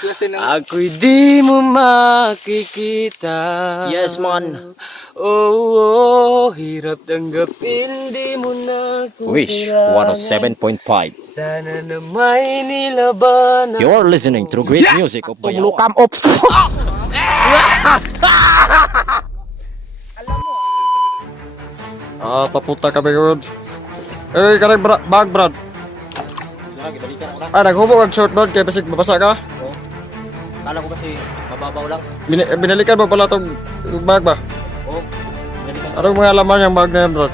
Lasin-lasin ng... Ako'y di mo makikita. Yes, man. Oh, hirap tanggapin, di mo na Wish kukulangan. 107.5. Sana na may nilaban. You're listening to great music of Bayaw. Tumlukam op. Papunta kami ngayon. Kanang bag, Brad. Naghubog ang short Brad, kaya basig mabasa ka. Kala ko kasi mababaw lang. Binalikan mo pala itong bag ba? Oo. Anong mga laman yung bag na yan, Brad?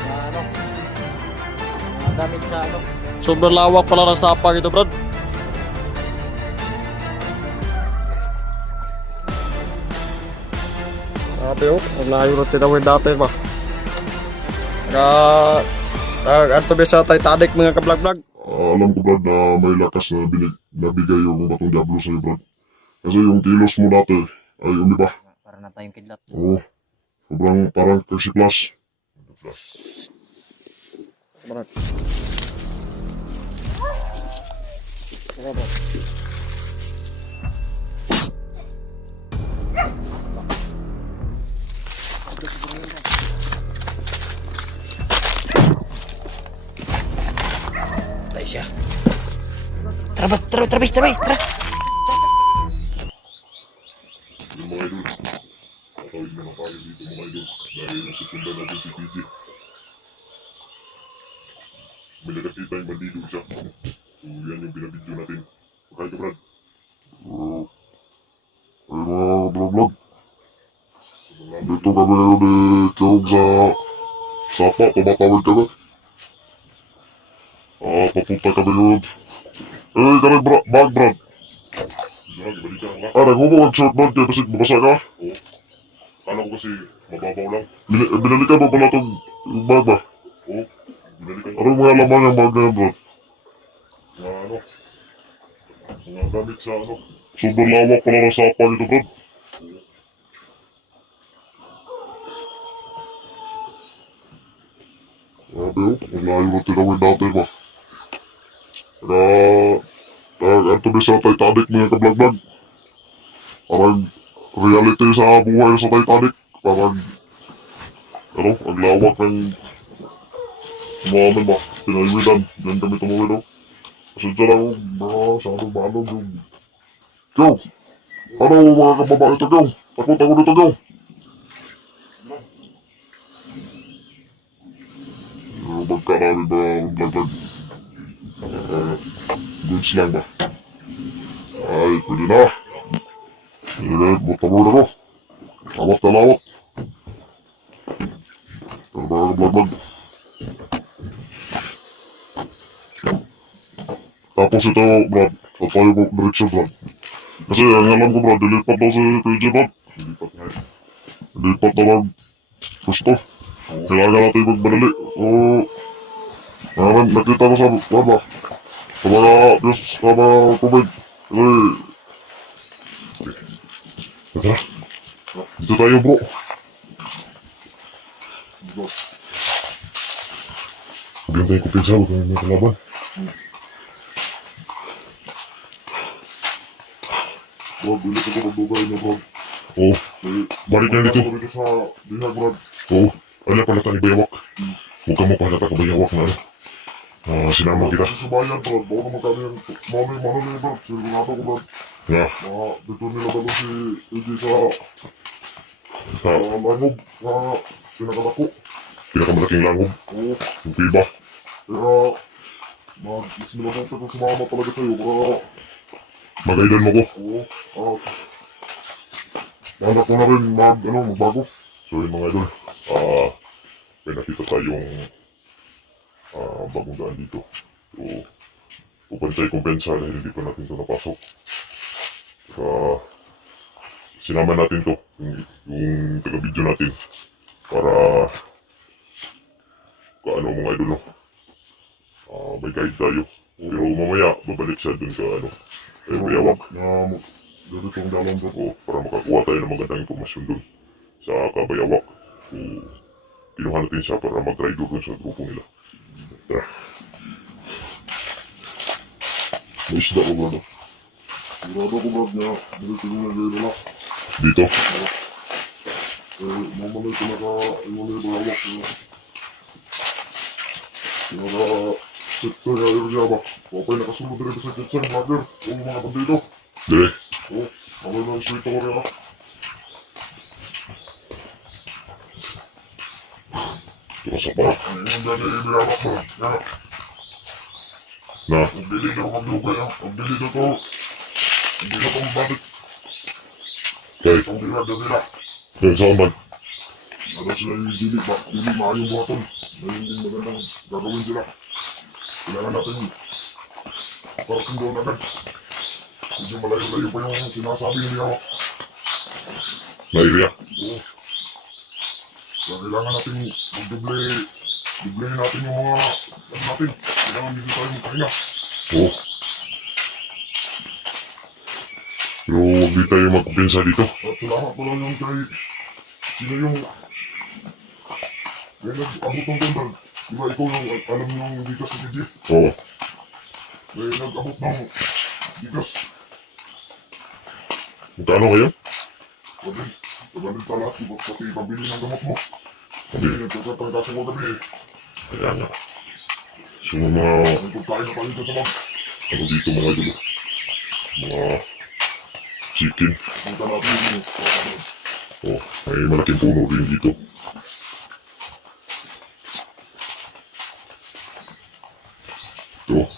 Ano? Mga gamit sa ano? Sobrang lawak pala ng sapang ito, Brad. Grabe oh, ang layo na tinawin dati ba? Anto bisa Titanic mga kablag-blag. Alam ko Brad na may lakas na nabigay yung batong Diablo sa'yo Brad. Kasi yung kilos mo dati ay umiba. Para na tayong kidlat. Oo. Sobrang parang kasi plus. Brad. Tayo siya. Tara. Yung mga idol. Tatawid na tayo dito mga idol. Dahil nasusundan natin si PJ. May nakakita yung bandido siya. So yan yung pinabidyo natin. Okay ka Brad? Oo. Ay mga vlog. Dito kami ngayon Kyog sa Sapa. Tumatawid kami. Papunta kami ngayon. Kanang bag Brad. Naghubog ang short Brad kaya kasi mabasa ka. Oo. Kala ko kasi mababaw lang. Binalikan mo pala itong bag ba? Oo. Anong mga laman yung bag na yan, Brad? Ano? Mga gamit sa ano? Sobrang lawak pala ng sapang ito, Brad. Grabe oh, ang layo na tinawin natin ba? Anto ba sa Titanic mga kablag-blag? Parang reality sa buhay sa Titanic. Parang, ang lawak ng umamin ba? Pinaywidan. Diyan kami tumawid oh. Kasi dyan ako, masyadong maalog yung... Kyo! Ano mga kababae ito, Kyo? Takot ako dito, Kyo! Magkarami ba ang laglag? Goods lang ba? Ay, pwede na. Buta-buta ko. Lawak na lawak. Pero mga kablaglag. Tapos ito, Brad. At tayo po direksyon, Brad. Kasi ang alam ko, Brad, dilipat daw si PJ, Brad. Dilipat na lang. Gusto. Kailangan natin magmadali. Nakita ko sa, Brad ba? Sa mga comment. Tara. Dito tayo, bro. Huwag lang tayo kumpinsa. Huwag lang may kalaban. Bro, bilis ako magbubay na, bro. Oo. Balik na dito. Balik sa diha, bro. Oo. Ano pala tayo bayawak? Huwag ka mo pahalata ka bayawak na ano. Sinama kita. Sa bayan, bro. Baka naman kami yung mahal na, bro. Sigurado ko, bro. Yeah. Dito nila dalo si PJ sa langob na pinakalako. Pinakamalaking langob? Oo. Okay ba? Kaya, mas nilabutan kong sumama talaga sa'yo para magaidan mo ko. Oo. Anak ko na rin magbago. So yun mga idol, may nakita tayong bagong daan dito. So, upantay kumpensa dahil hindi pa natin ito napasok. Sinama natin to, yung taga-video natin, para kaano mga idol, no? May guide tayo. Pero mamaya, babalik siya dun sa Bayawak. Dito itong dalang ko, para makakuha tayo ng magandang impormasyon dun sa Kabayawak. So, kinuha natin siya para mag-rider dun sa grupo nila. Tara. May isda ko ba, no? Sigurado ko Brad niya, dito na nila. Dito? Mamamay ko naka-iwan na yung hawak. Naka-sector na yung yaba. Papay nakasunod rin sa kitchen, brother. O mga bandido. Dire? O, mamay na yung sweet ako rin. Tukas pa. Ano yung dyan na ibiyabak mo? Na? Pagdili na ako magluga yan. Pagdili na to. Hindi na pang bakit. Okay. Ang dinada nila. Okay, saan man? Ano sila yung dili ba? Dili maayong buhaton. Na hindi magandang gagawin sila. Kailangan natin parking doon agad. Medyo malayo-layo pa yung sinasabi ni Yawa. Na area? Oo. Kaya kailangan natin dublehin natin yung mga natin. Kailangan hindi tayo magpahinga. Oo. Pero huwag di tayo magpinsa dito. At salamat ko lang yung kay... Sino yung... Kaya nag-abot ng tundal. Di ba ikaw yung alam niyo yung bigas sa TG? Oo. Kaya nag-abot ng bigas. Magkano kayo? Sabi, nagalit sa lahat. Di ba pati pambili ng gamot mo? Kasi nagkakatangkasan mo gabi eh. Kaya nga. So mga... Ang pagkain na tayo dyan sa bag. Ano dito mga dulo? Mga... chicken. Punta natin yung oh, may malaking puno rin dito. Ito.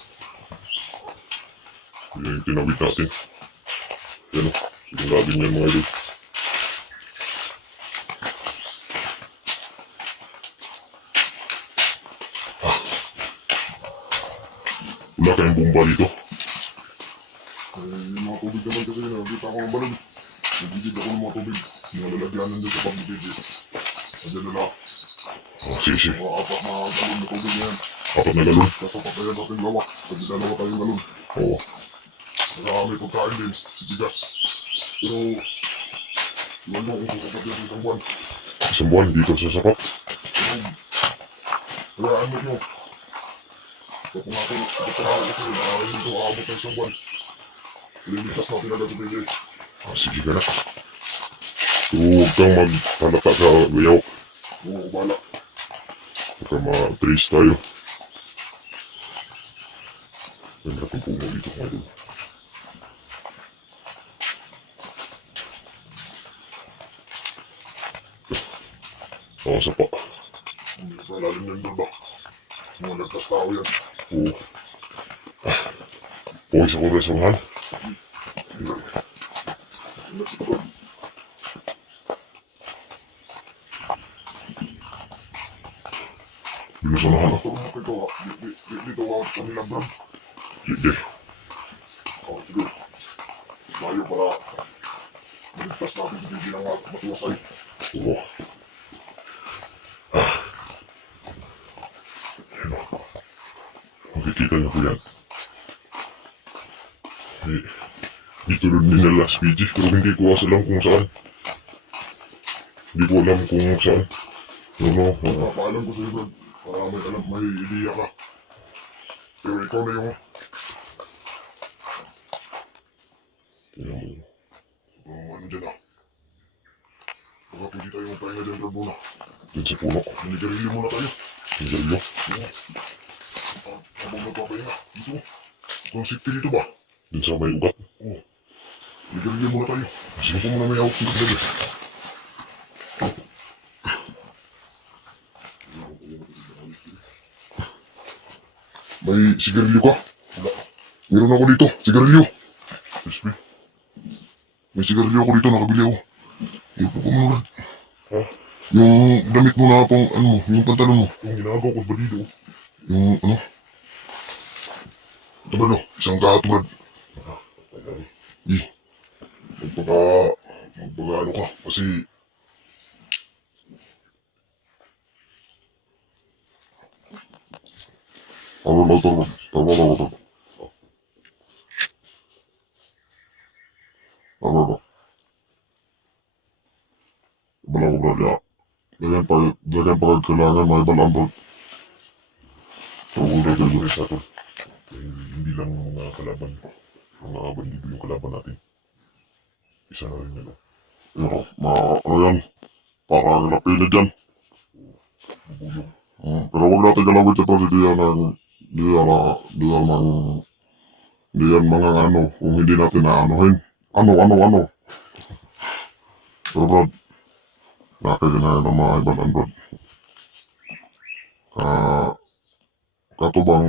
Yan yung tinawid natin. Yan o. Sige natin yan mga idol. Wala kayong bomba dito. Yung mga tubig naman kasi nagkita ako ng balon. Nagigid ako ng mga tubig. Nalalagyanan din sa pag-bibig. Nandiyan nila. Oh, sige, sige. Mga apat na galon na tubig na yan. Apat na galon? Kasapat na yan natin lawak. Pag dalawa tayong galon. Oo. Kaya may pagkain din. Bigas. Pero... Iwan mo kung sasapat yan isang buwan. Isang buwan? Dito sasapat? Hayaan mo nyo. Kapag ako kasi dito aabot ng isang buwan. Lilitas natin agad sa pili. Sige ka na. So, huwag kang maghalata sa gayaw. Oo, bala. Huwag kang ma-trace tayo. May natin puno dito mga idol. Sa pa. Malalim yan doon ba? Mga nagtas tao yan. Oo. Okay, sa kong restoran. Binasanahan ako. Dito ako sa kanilang brand. Hindi. Oo, sige. Tayo para maligtas natin sa hindi lang matiwasay. Oo. Makikita niyo po yan. Dito rin nila last PG, pero hindi ko alam kung saan. Hindi ko alam kung saan. No. Papaalam ko sa iyo, Brad. Para may alam, may ideya ka. Pero ikaw na yung... ano dyan ah. Baka pwede tayo magpahinga dyan, Brad, muna. Dyan sa puno. Nanigarilyo muna tayo. Nanigarilyo? Oo. Habang magpapahinga. Dito. Ito ang safety dito ba? Dun sa may ugat? Oo. Nanigarilyo muna tayo. Sino po muna may hawak dito gabi? May sigarilyo ka? Wala. Meron ako dito, sigarilyo. Crispy. May sigarilyo ako dito, nakabili ako. Yung po muna. Ha? Yung damit mo na pang, ano mo, yung pantalon mo. Yung ginagawa ko, balido. Yung, ano? Ito ba, no? Isang katulad. Magpaka, ano ka, kasi... Tama ba? Tama ba? Wala ko ba niya? Ganyan pa kailangan may balaan ba? Pero wala kayo rin sa akin. Hindi lang mga kalaban. Mga bandido yung kalaban natin. Isa na rin yan. Ano yan? Parang napilig yan. Bubulong. Pero wag natin galawin ito, hindi yan mga ano, kung hindi natin naanohin. Ano. Pero Brad, nakikinayan ng mga ibanan Brad. Katubang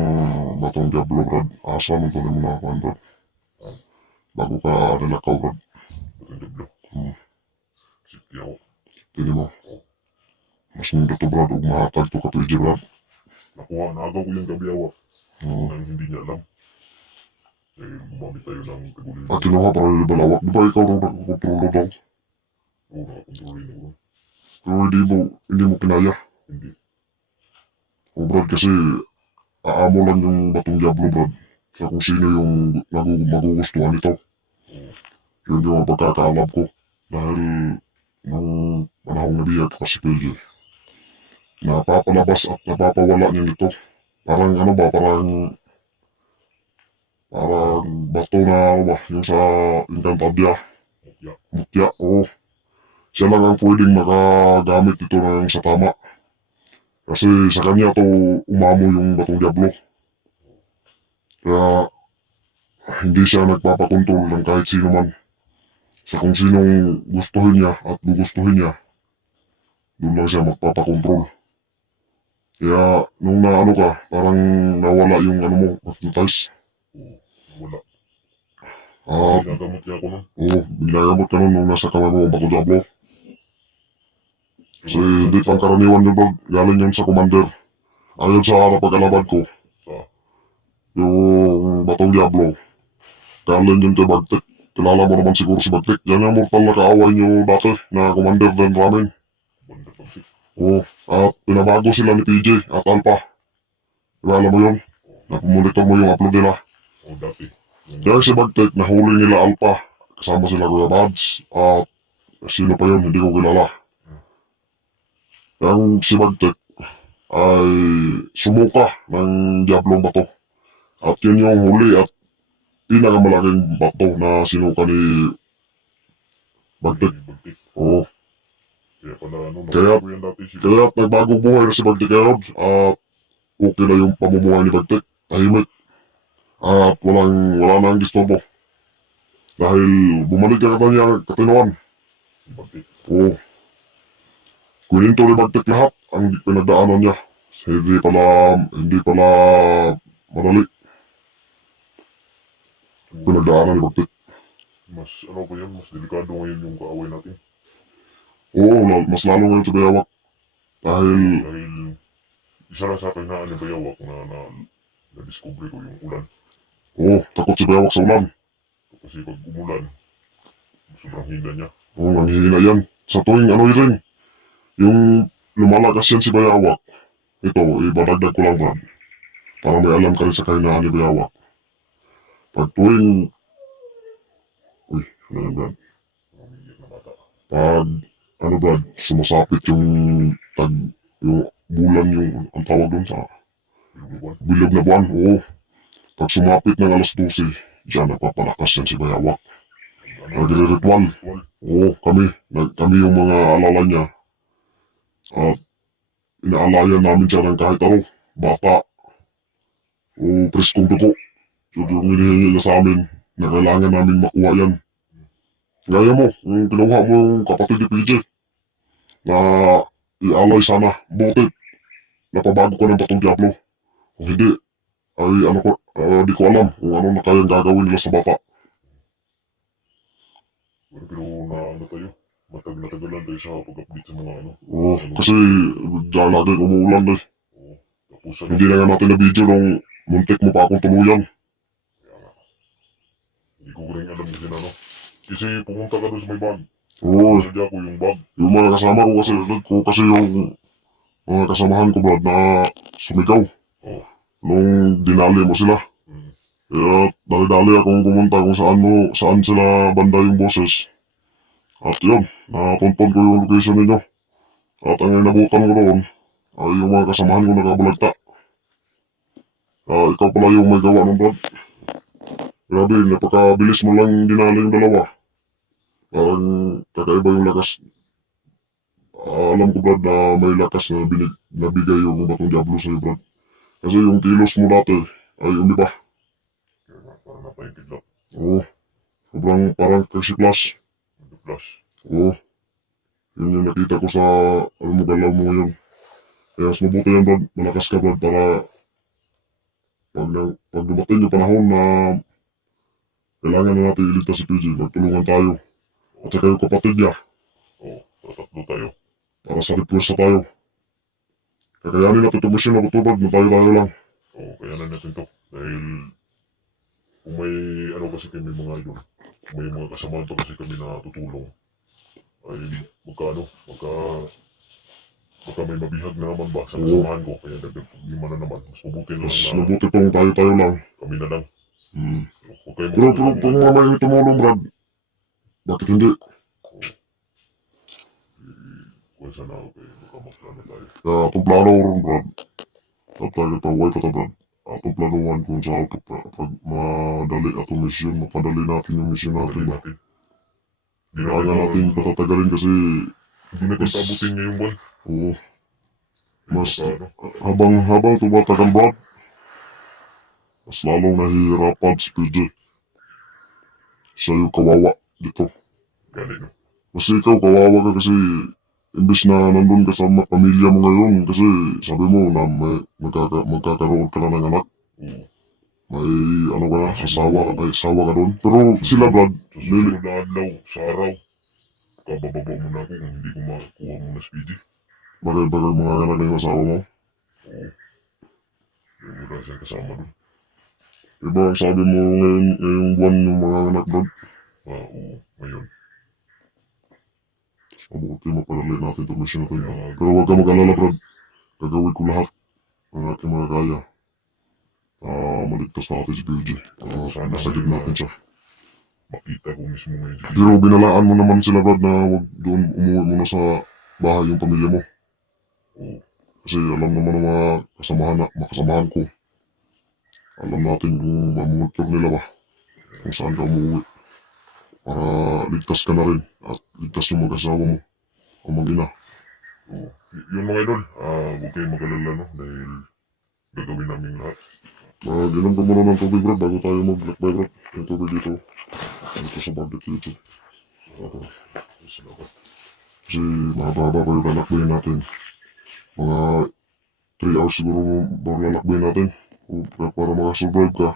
batong Diablo Brad, asa mo ito mo na Brad. Bago ka nilakaw Brad, Batang Diablo. Sipti ako. pili mo. Mas nung dito Brad, ug mahatag to ka PJ Brad. Nakuha, naagaw ko yung gabiyawa. Nang hindi niya alam. Eh, gumamit tayo ng tagulin. At kinuha para libalawak, di ba ikaw raw nagkukontrolo daw? Oo, nakakontrolin ako. Pero hindi mo kinaya. Hindi. O Brad, kasi aamo lang yung batong Diablo Brad sa kung sino yung magugustuhan nito. Yun yung ang pagkakaalab ko. Dahil nung panahong nabiyag ko si PJ, napapalabas at napapawala niya nito. Parang ano ba, parang bato na ano ba, yung sa Encantadia, Yeah. mutya, oo. Siya lang ang pwedeng makagamit nito ng sa tama. Kasi sa kanya to umamo yung batong Diablo. Kaya hindi siya nagpapakontrol ng kahit sino man. Sa kung sinong gustuhin niya at gugustuhin niya, doon lang siya magpapakontrol. Kaya nung naano ka, parang nawala yung ano mo, magnetize. Wala. At Ginagamot niya ako nun. binagamot ka nun nung nasa kamay mo ang batong Diablo. Kasi hindi pang karaniwan yun Brad, galing yun sa commander. Ayon sa napag-alaban ko, yung batong Diablo, galing yun kay Bagtek. Kilala mo naman siguro si Bagtek. Yan yung mortal na kaaway nyo dati na commander din ramen. Banda pagsik. At pinabago sila ni PJ at Alpha. Diba alam mo yun? Napumonitor mo yung upload nila. O dati. Kaya si Bagtek, nahuli nila Alpha. Kasama sila Kuya Bads. At sino pa yun, hindi ko kilala. Yang si Bagtek ay sumuka ng Diablong bato. At yun yung huli at pinakamalaking bato na sinuka ni Bagtek. Bagtik. Oo. Kaya pala ano, Kaya- nakago yan dati si Kaya nagbagong buhay na si Bagtek ngayon at okay na yung pamumuhay ni Bagtek. Tahimik. At wala na ang disturbo. Dahil bumalik ka niya katinuan. Bagtik. Oo. Kuninto ni Bagtek lahat ang pinagdaanan niya. Hindi pala madali. Pinagdaanan ni Bagtek. Mas ano pa yan, mas delikado ngayon yung kaaway natin. Oo, mas lalo ngayon sa Bayawak. Dahil, Dahil isa lang sa akin na ano bayawak na-discover ko yung ulan. takot si Bayawak sa ulan. Kasi pag umulan, sobrang hina niya. Nanghihina yan. Sa tuwing ano rin, yung lumalakas yan si Bayawak. Ito, ibadagdag ko lang Brad. Para may alam ka rin sa kahinaan ni Bayawak. Pag tuwing, ano yan Brad? Umiiyak na bata. Pag, ano Brad, sumasapit yung bulan yung, ang tawag doon sa Yung buwan. bilog na buwan. Oo. Pag sumapit ng alas 12, diyan nagpapalakas yan si Bayawak. Nagre-ritual. Ritual. Oo, kami yung mga alala niya. At inaalayan namin siya ng kahit ano, bata, o preskong dugo. Yun yung hinihingi niya sa amin na kailangan namin makuha yan. Gaya mo, yung kinuha mo yung kapatid ni PJ na ialay sana, buti, napabago ko ng batong Diablo. Kung hindi, ay di ko alam kung ano na kayang gagawin nila sa bata. Pero na ano tayo, matag-natagalan tayo sa pag-update sa mga ano. Oo, kasi dahil laging umuulan eh. Tapos Hindi na nga natin na video nung muntik mo pa akong tuluyan. hindi ko rin alam kasi ano. Kasi pumunta ka doon sa may bag. Oo, Sadya ko yung bag. yung mga kasama ko kasi yung mga kasamahan ko Brad na sumigaw. Oo. Nung dinali mo sila. Hmm. Kaya dali-dali akong pumunta kung saan sila banda yung boses. At yun, napunton ko yung location ninyo. At ang inabutan ko doon ay yung mga kasamahan ko nakabalagta. Ikaw pala yung may gawa ng Brad. Grabe, napakabilis mo lang dinala yung dalawa. Parang kakaiba yung lakas. Alam ko, Brad, na may lakas na nabigay yung batong Diablo sa'yo, Brad. Kasi yung kilos mo dati ay umiba. Kaya nga, parang napayong kidlat. Oo, sobrang parang kasi plus. Plus. Oo, yun yung nakita ko sa ano mo galaw mo ngayon. Kaya mas mabuti yan, Brad. Malakas ka, Brad, para pag dumating yung panahon na kailangan na natin iligtas si PG, magtulungan tayo. At saka yung kapatid niya, Oo, tatatlo tayo. para sa repuwersa tayo. Kakayanin natin itong mission na batubag na tayo-tayo lang. Oo, kaya na natin to. Dahil kung may ano kasi kami mga idol, kung may mga kasamahan pa kasi kami na tutulong, ay baka may mabihag na naman ba sa kasamahan ko, kaya dagdag problema na naman. Mas mabuti na Mas lang na mabuti pang tayo-tayo lang. kami na lang. Hmm. Huwag kayo Pero kung mamaya may tumulong, Brad, bakit hindi? Kung sana ako kayo, baka magplano tayo. Kaya atong plano ron, Brad. Tayo paway pa ta, Brad. Atong planuhan kung sa auto pa. Pag madali atong mission, mapadali natin yung mission natin ba. Kailangan natin patatagalin kasi Hindi natin tabutin ngayong buwan. oo, mas Baka, habang tumatagal, Brad, mas lalong nahihirapan si PJ. Siya yung kawawa dito. Gani no. Kasi ikaw kawawa ka kasi imbes na nandun ka sa pamilya mo ngayon kasi sabi mo na magkakaroon ka na ng anak. Oo. May ano ka na, asawa ka doon. Pero sila, Brad, Sa susunod na adlaw, sa araw, kabababa mo na ako kung hindi ko makuha mo na speedy. bagay-bagay mga anak na yung asawa mo. Oo. Yung wala siyang kasama doon. Diba ang sabi mo ngayong buwan yung mga anak, Brad? Oo, ngayon. Mabuti mapadali natin itong mission natin. Pero huwag ka mag-alala, Brad. Gagawin ko lahat ng ating mga kaya. Maligtas natin si PJ. Nasagid natin siya. Makita ko mismo ngayon si Pero binalaan mo naman sila, Brad, na huwag doon umuwi muna sa bahay yung pamilya mo. Oo. Kasi alam naman ng mga kasamahan ko. Alam natin kung mamonitor nila ba. Kung saan ka umuwi. Para ligtas ka na rin. At ligtas yung mag-asawa mo. O mag-ina. Oo. Yun mga idol, huwag kayong mag-alala no, dahil gagawin namin lahat. Mag-inom ka muna ng tubig, Brad, bago tayo mag-lakbay, Brad. Yung tubig dito. Dito sa barbecue dito. Kasi mahaba-haba pa yung lalakbayin natin. Mga 3 hours siguro bago lalakbayin natin. Para makasurvive ka.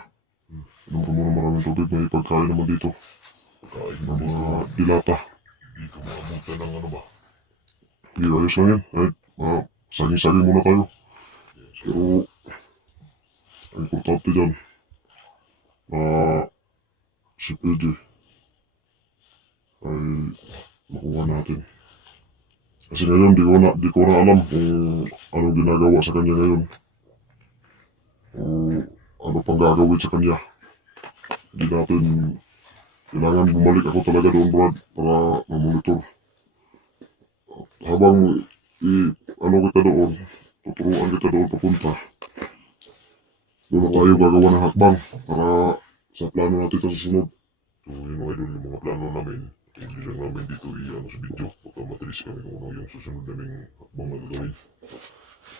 Inom ka muna maraming tubig. May pagkain naman dito. Kain Ng mo mga dito, dilata. hindi ka maabutan ng ano ba. Hindi, ayos lang yan. Saging-saging muna tayo. Pero, ang importante dyan, si PJ ay makuha natin. Kasi ngayon, di ko na alam kung ano ginagawa sa kanya ngayon. O ano pang gagawin sa kanya. Hindi natin, kailangan bumalik ako talaga doon, Brad, para mamonitor. Habang ano kita doon, tuturuan kita doon papunta. Doon na tayo gagawa ng hakbang para sa plano natin sa susunod. So yun mga idol, yung mga plano namin, hindi lang namin dito i-ano sa video. Baka matilis kami kung ano yung susunod naming hakbang na gagawin.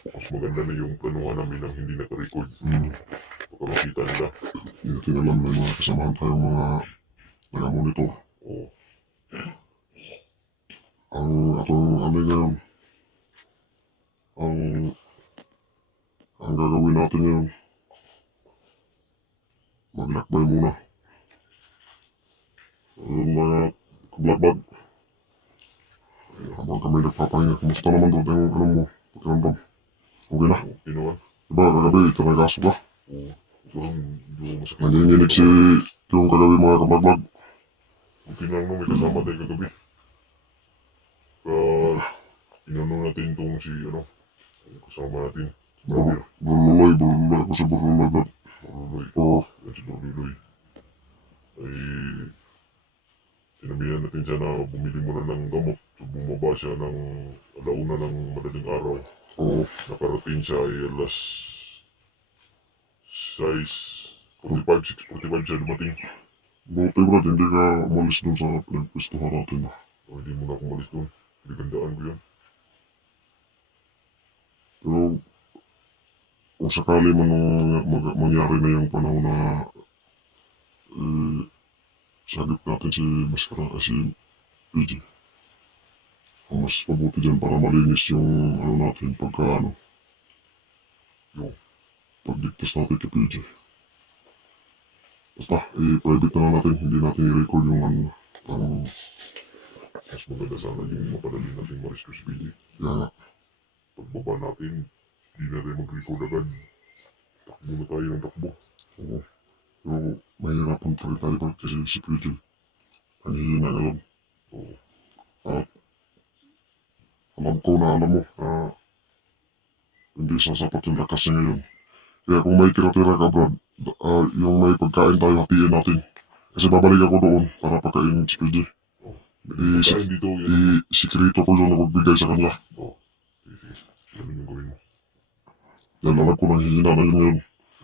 Mas maganda na yung planuhan namin ng hindi naka-record. Baka makita nila. Hindi natin alam na yung mga kasamahan tayong mga nag-monitor. Oo. Ang atong ano ngayon, ang gagawin natin ngayon, maglakbay muna. Yung mga kablagbag. Habang kami nagpapahinga, kumusta naman doon yung ano mo, pakiramdam? Okay na? Okay naman. Diba, kagabi, tinagaso ba? Oo. So medyo masakit. Nanginginig si yung kagabi mga kablagbag. Okay lang no, may kasama tayo kagabi. Inano natin itong si ano, yung kasama natin. Burluloy ako si Burluloy, Brad. Maruloy. Oo, Yan si Maruloy. Ay, sinabihan natin siya na bumili muna ng gamot. So bumaba siya ng alauna ng madaling araw. oo. Nakarating siya ay alas 6 45, 6:45 siya dumating. Buti Brad, hindi ka umalis dun sa pinagpistuhan natin. O, hindi mo na ako malis doon. Pinagandaan ko yan. Pero kung sakali man mangyari na yung panahon na sagip natin si Maskara, si PJ. Ang mas mabuti dyan para malinis yung ano natin pagka yung pagdiktas natin kay PJ. Basta, i-private na lang natin, hindi natin i-record yung ano, parang Mas maganda sana yung mapadali natin ma-rescue si PJ. kaya nga. Pagbaba natin, hindi na tayo mag-record agad. Takbo na tayo ng takbo. Oo. Pero mahirapan pa rin tayo Brad, kasi si PJ. Nanghihina na lang. Oo. At alam ko na alam mo na hindi sasapat yung lakas niya ngayon. Kaya kung may tira-tira ka Brad, yung may pagkain tayo hatiin natin. Kasi babalik ako doon para pagkain si PJ. Pagkain dito, yan. Sikrito ko yung nagbigay sa kanila. Oo. Sige, sige. Ganun yung gawin mo. Dahil alam ko nanghihina na yun ngayon.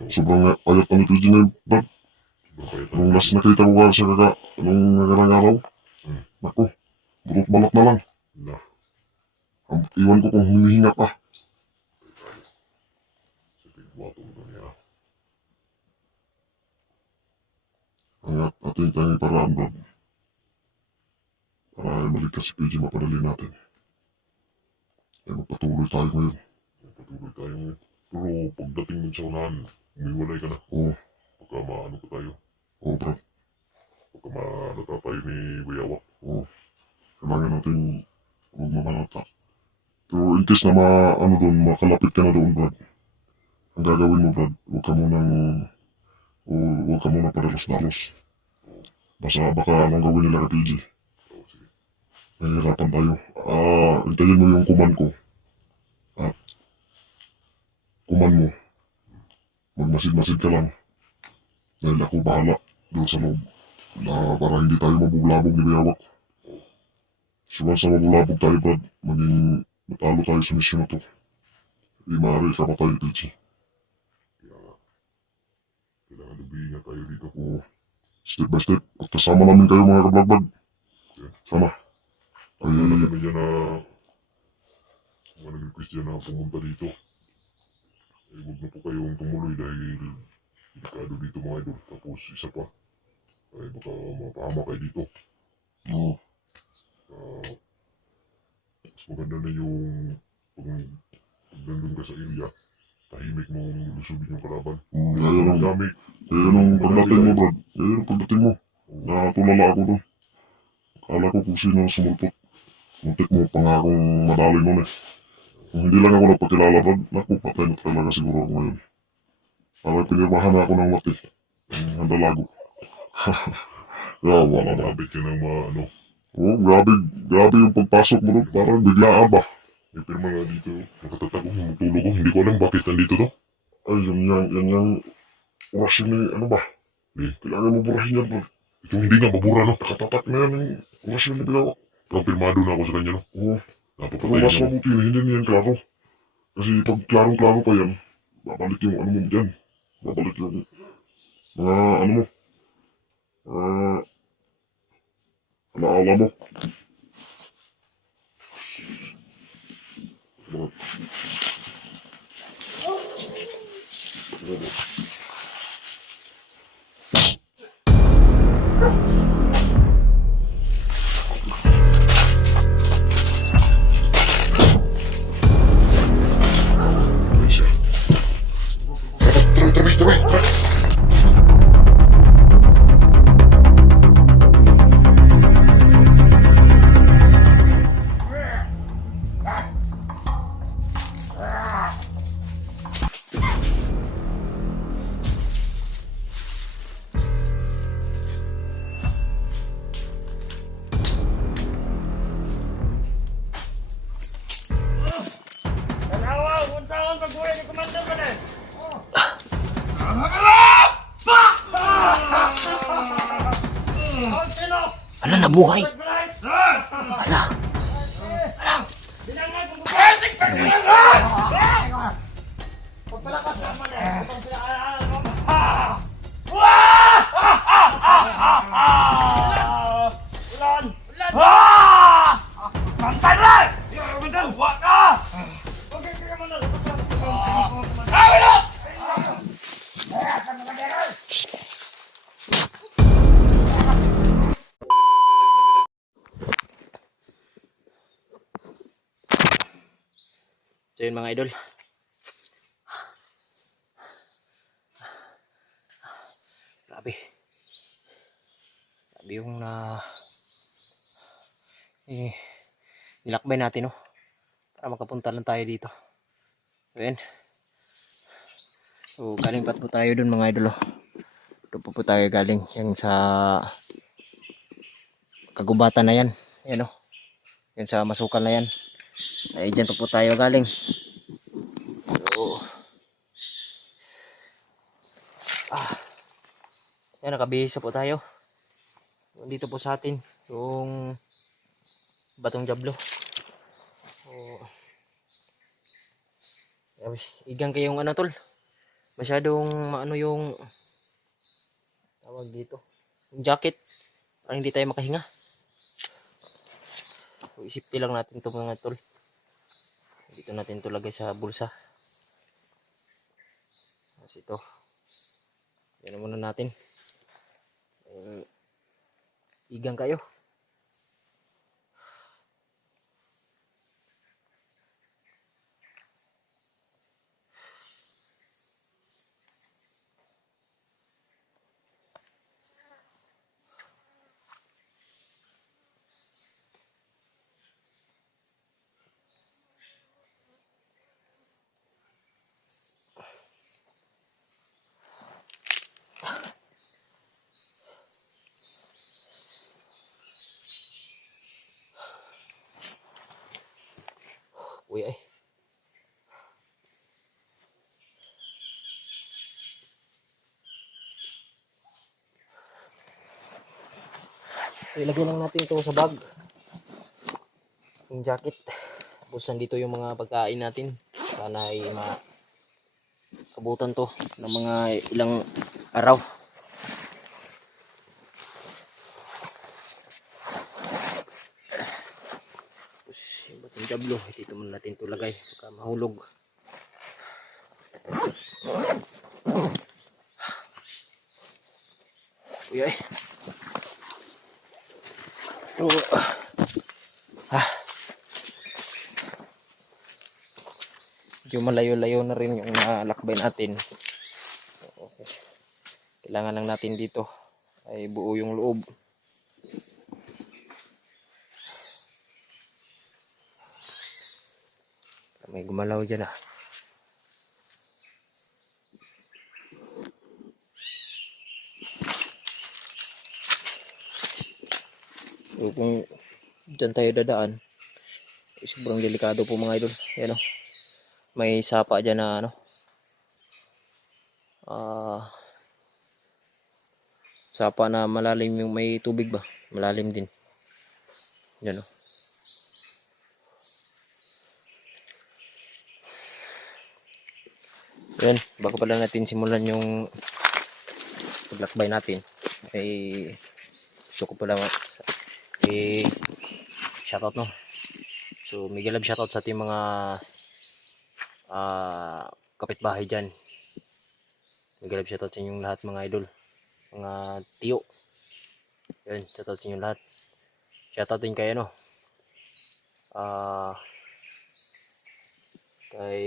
Sobrang ayat na ni PJ ngayon Brad. Sobrang payat Nung na. last nakita ko siya nung nagarang araw. Naku, burot balat na lang. Na. Iwan ko kung humihinga pa. Sa tigwato mo niya. Ang ating tanging paraan Brad. Para maligtas si PJ mapadali natin. Ay magpatuloy tayo ngayon. Patuloy tayo ngayon. Pero pagdating dun sa unahan, umiwalay ka na. Oo, Pagka maano ka tayo. oo Brad. Pagka maano ka tayo ni Bayawak. Oo. Kailangan natin huwag mamalata. Pero in case na makalapit ka na doon Brad. Ang gagawin mo Brad, huwag ka munang padalos-dalos. Baka anong gawin nila kay PJ. Oo, sige. Nahihirapan tayo. Hintayin mo yung kuman ko. Kuman mo. Magmasid-masid ka lang. Dahil ako bahala doon sa loob. Para hindi tayo mabuglabog ni Bayawak. So once na mabulabog tayo Brad, maging natalo tayo sa misyon na to. Hindi maaari ka patay PJ. Kaya nga. Kailangan lubihin na tayo dito. Oo. Step by step. At kasama namin kayo mga kablagbag. Sama. Ay, Wala kami dyan na mga nag-request dyan na pumunta dito. Eh, huwag na po kayong tumuloy dahil delikado dito mga idol. Tapos isa pa, ay baka mapahama kayo dito. oo. Mas maganda na yung pag nandun ka sa area, tahimik mong lusubin yung kalaban. Kaya lang. Gamit. Kaya nung pagdating mo, Brad. Kaya nung pagdating mo. Natulala ako doon. Akala ko kung sino ang sumulpot. Muntik mo pangakong madali nun eh. Kung hindi lang ako nagpakilala, Brad, naku, patay na talaga siguro ako ngayon. Para pinirmahan na ako ng mati. Ang handalago. Kaya wala na. Malapit ka ng mga ano. Oo, grabe yung pagpasok mo doon. Parang biglaan ba? May pirma nga dito. Nakatatak ko, matulog ko. Hindi ko alam bakit nandito to. Ay, yan yung orasyon ni, ano ba? Kailangan mo burahin yan, Brad. Ito hindi nga, mabura no. Nakatatak na yan yung orasyon ni Bayawak. Kumpirmado na ako sa kanya no. Oo. Pero Napapatay mas niya. mabuti na hindi niyan klaro. Kasi pag klarong-klaro pa yan, babalik yung ano mo dyan. Babalik yung mga ano mo. Alaala mo. Ay siya. Tabi. Ala, nabuhay! Ala! So yun mga idol. Grabe. Grabe yung nilakbay natin, no? Para makapunta lang tayo dito. So yun. So galing pa po tayo dun mga idol, oh. Doon po tayo galing. Yung sa kagubatan na yan. Yan, oh. Yan sa masukal na yan. Ay dyan pa po tayo galing. So yan, nakabihisa po tayo. Dito po sa atin yung Batong Diablo. So, igang kayong ano tol. Masyadong maano yung tawag dito. Yung jacket. Para hindi tayo makahinga. So, isipin lang natin ito mga tol. Dito natin ito lagay sa bulsa. Tapos ito. Yan muna natin. Igang kayo. Uy ay. Ilagay lang natin ito sa bag. Yung jacket. Tapos nandito yung mga pagkain natin. Sana ay makabutan to ng mga ilang araw. Tapos yung Batong Diablo. Dito muna natin ito lagay. Baka mahulog. Uy ay. Medyo malayo-layo na rin yung nalakbay natin. Okay. Kailangan lang natin dito ay buo yung loob. May gumalaw dyan ah. So kung dyan tayo dadaan, sobrang delikado po mga idol. Yan o. May sapa dyan na ano. Sapa na malalim yung may tubig ba. Malalim din. Yan o. Yan. Bago pala natin simulan yung paglakbay natin. Ay gusto ko pala shoutout no. So mega love shoutout sa ating mga kapitbahay dyan. Mega love shoutout sa inyong lahat mga idol, mga tiyo. Yan, shoutout sa inyong lahat. Shoutout din kayo no. Kay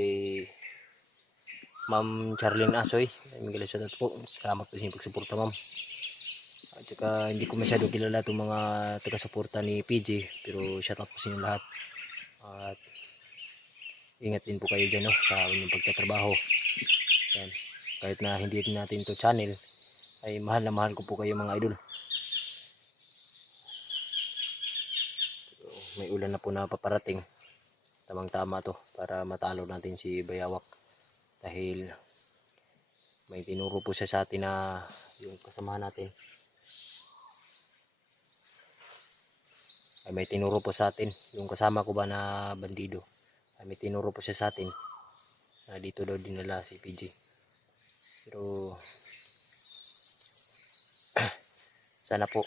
Ma'am Charlene Asoy. Mega love shoutout po. Salamat po sa inyong pagsuporta ma'am. At saka hindi ko masyado kilala itong mga taga-suporta ni PG, pero shoutout po sa inyo lahat. At ingat din po kayo dyan no, sa inyong pagtatrabaho. Yan. Kahit na hindi natin to channel, ay mahal na mahal ko po kayo mga idol. So, may ulan na po na paparating. Tamang tama to para matalo natin si Bayawak. Dahil may tinuro po siya sa atin na yung kasamahan natin. Ay may tinuro po sa atin yung kasama ko ba na bandido, ay may tinuro po siya sa atin na dito daw dinala si PG. Pero sana po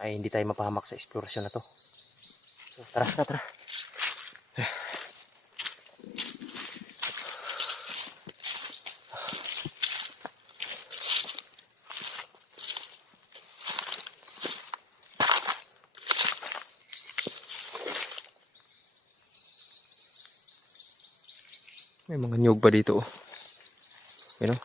ay hindi tayo mapahamak sa eksplorasyon na to. So, tara. May mga nyug pa dito, oh. You know?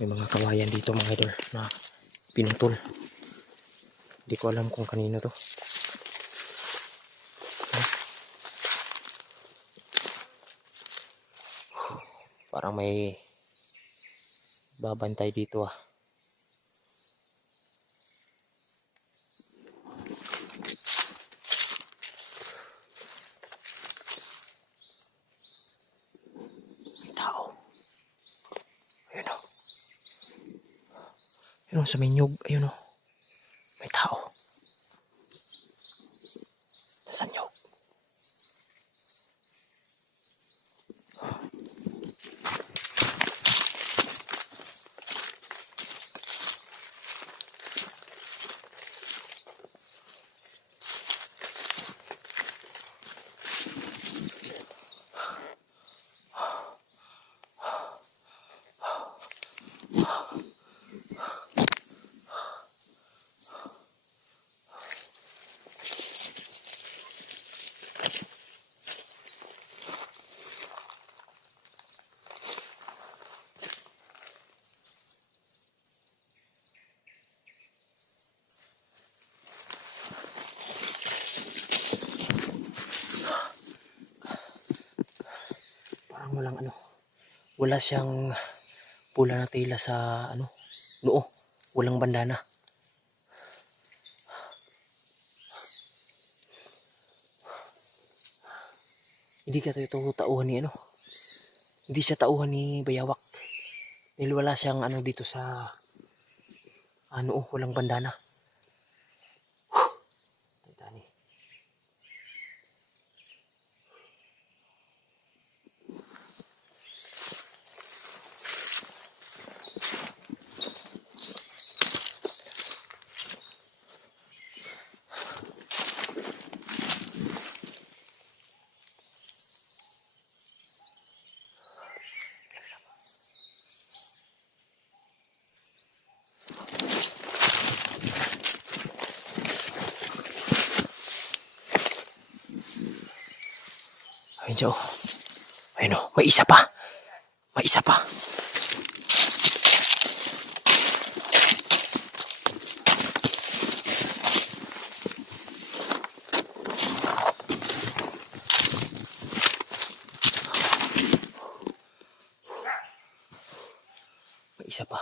May mga kawayan dito mga idol na pinutol. Hindi ko alam kung kanino to. Parang may babantay dito ah. May tao. Ayun o. Ayun o, sa may nyug. Ayun o. May tao. Nasa nyug. Parang walang ano. Wala siyang pula na tela sa ano, noo. Walang bandana. Hindi ka ito tauhan ni ano. Hindi siya tauhan ni Bayawak. Dahil wala siyang ano dito sa ano, walang bandana. Titani. Ayun siya, oh. Ayun, oh. May isa pa. May isa pa. May isa pa.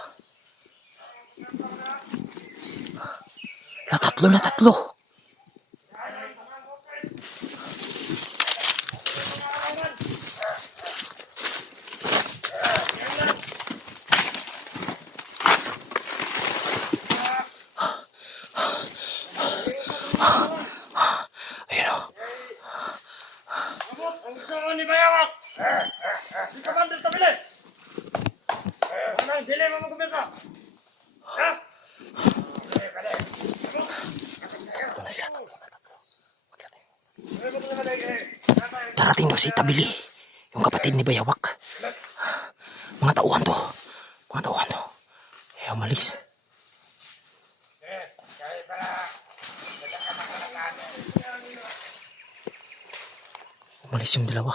Na tatlo. Ayun, oh. Ang gusto ko ni Bayawak! Si Commander Tabile! Unang dili mo magkumisa! Ha? Ito na sila. Darating daw si Tabili, yung kapatid ni Bayawak. Mga tauhan to. Eh, umalis. Umalis yung dalawa.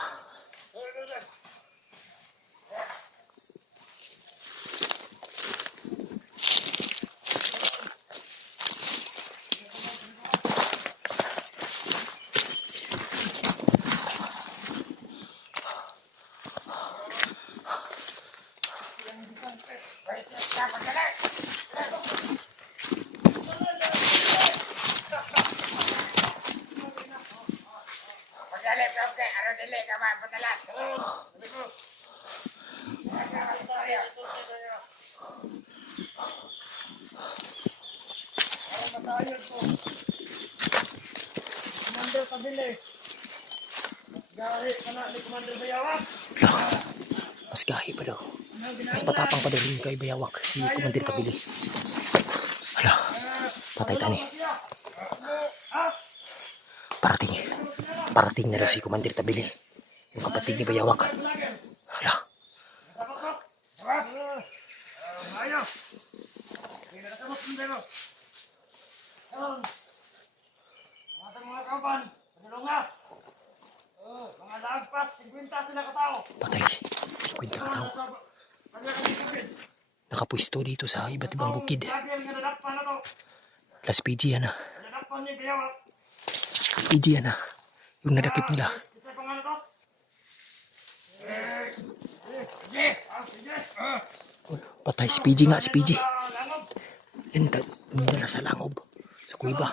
okay. Ano dili ka man padalas. Sabi ko. Masayod ko. Commander Pabili. Gahi ka na ni Commander Bayawak. Mas gahi pa daw. Mas patapang pa daw yung kay Bayawak. Si Commander Pabili. Hala, patay tani. Parating na daw si Commander Tabili. Yung kapatid ni Bayawak. Hala. Ayaw. Hindi na kasabot ng dero. Mga kapan, panulunga. Mga lagpas, 50 sila katao. Patay. 50 ka tao. Nakapwesto dito sa iba't ibang bukid. Las PG yan na. PG yan na. Yung nadakip nila. Patay si PG nga, si PG. Yan, nila sa langob. Sa kuiba.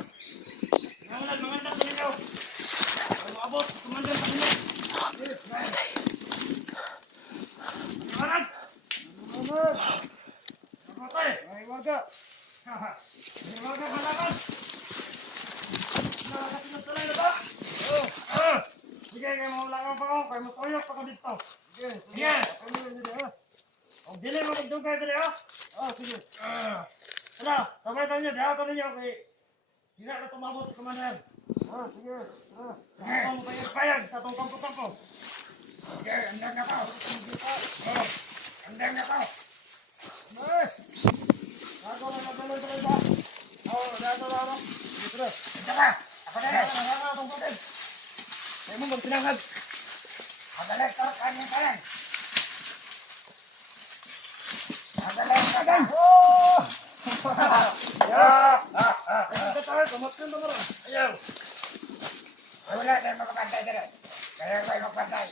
Sige, kayo maulangan pa ako. Kayo masoyok pa ko dito. Sige. Ang dili mo magdugay dali, ha? Sige. Hala, sabay tayo niyo. Dihato ninyo. Hindi na tumabot sa komandan. Sige. Ang payag sa itong kampo-kampo. Sige, andang na ka. Andang na ka. Dato na nagdaloy-daloy ba? Dato na. Dito. Dito ka. Ako na rin. Itong kapit. Ay mo magpinangag. Magalit ka, kanin. Magalit ka din. Ito tayo, tumatkin mo rin. Ayaw. Wala na makapantay din. Kaya ko ay magpantay.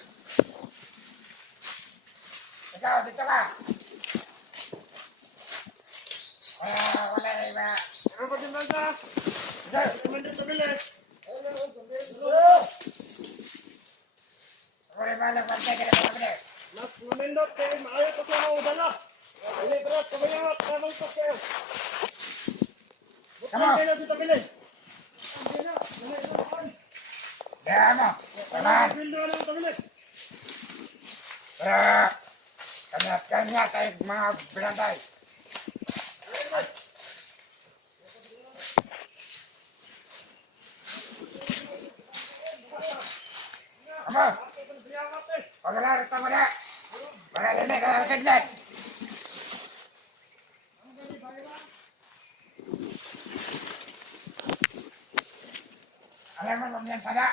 Ikaw, dito ka. Wala na iba. Ano pa din ba sa? Ikaw, kumandit sa bilis. Wala ba nagpantay ka na mga bilis? Mas lumindot kayo, maayo ko siya mga udala. Hindi ko na kabayawat, namang sa kayo. Bukang kayo na dito bilis. Kaya mo, samahan. Kanya tayo mga binantay. Ama, pagkalarit ako na. Para din ka lang saglit. Alam mo naman yan sana.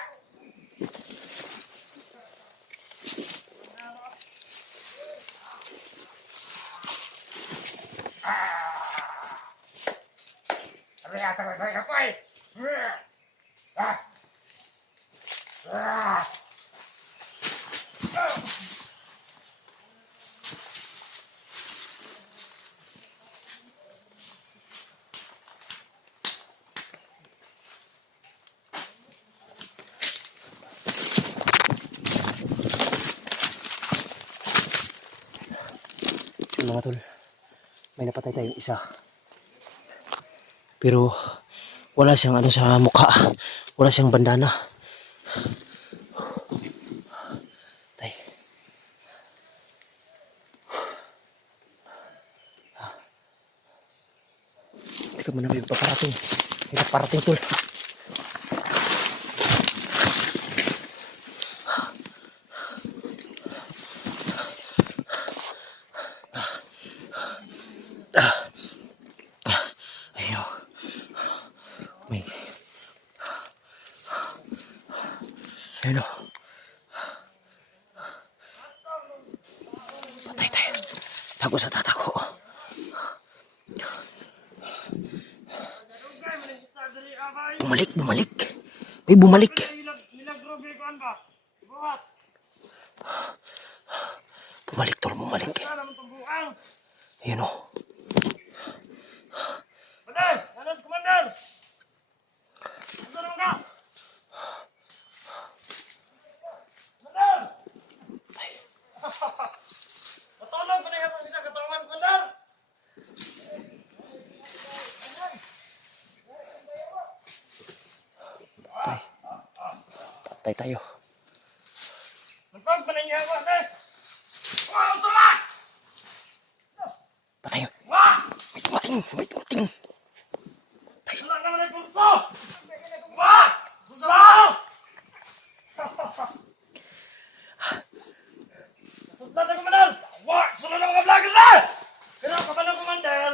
Sabi yata ko sa'yo ko eh. Mga tol, may napatay tayong isa. Pero wala siyang ano sa mukha. Wala siyang bandana. Tay. Hindi ka muna may paparating. May paparating tol. Ayaw. May. Ayun o. Patay tayo. Tago sa tatako. Bumalik. May bumalik. Bumalik tol, bumalik. Ayun o. Patay! Alas, Commander! Ano naman ka? Patay tayo. Nagpagpaninyawa na. Wow, sulat! Patay. Wah! May tumating. Sulat naman ang pulso! Wah! Sulat! Sulat na kumanan! Wah! Sulat na mga vlogger na! Pero ka ba ng kumander?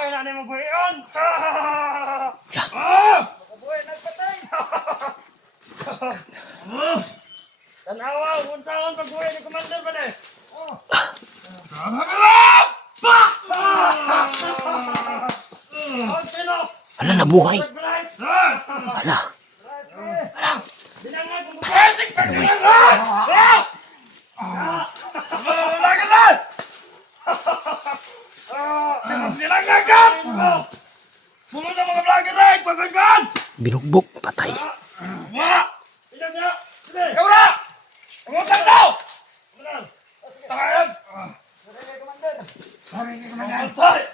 Kaya na mo buhay yun! Buhay nagpatay! Tanawa, unsaon pagbuhay ni kumander ba na eh? Ala, nabuhay. Ala. Sunod na mga vlogger na! Pagkagyan! Binugbog. Patay. Kaura! Ang daw! Takayan! Patay!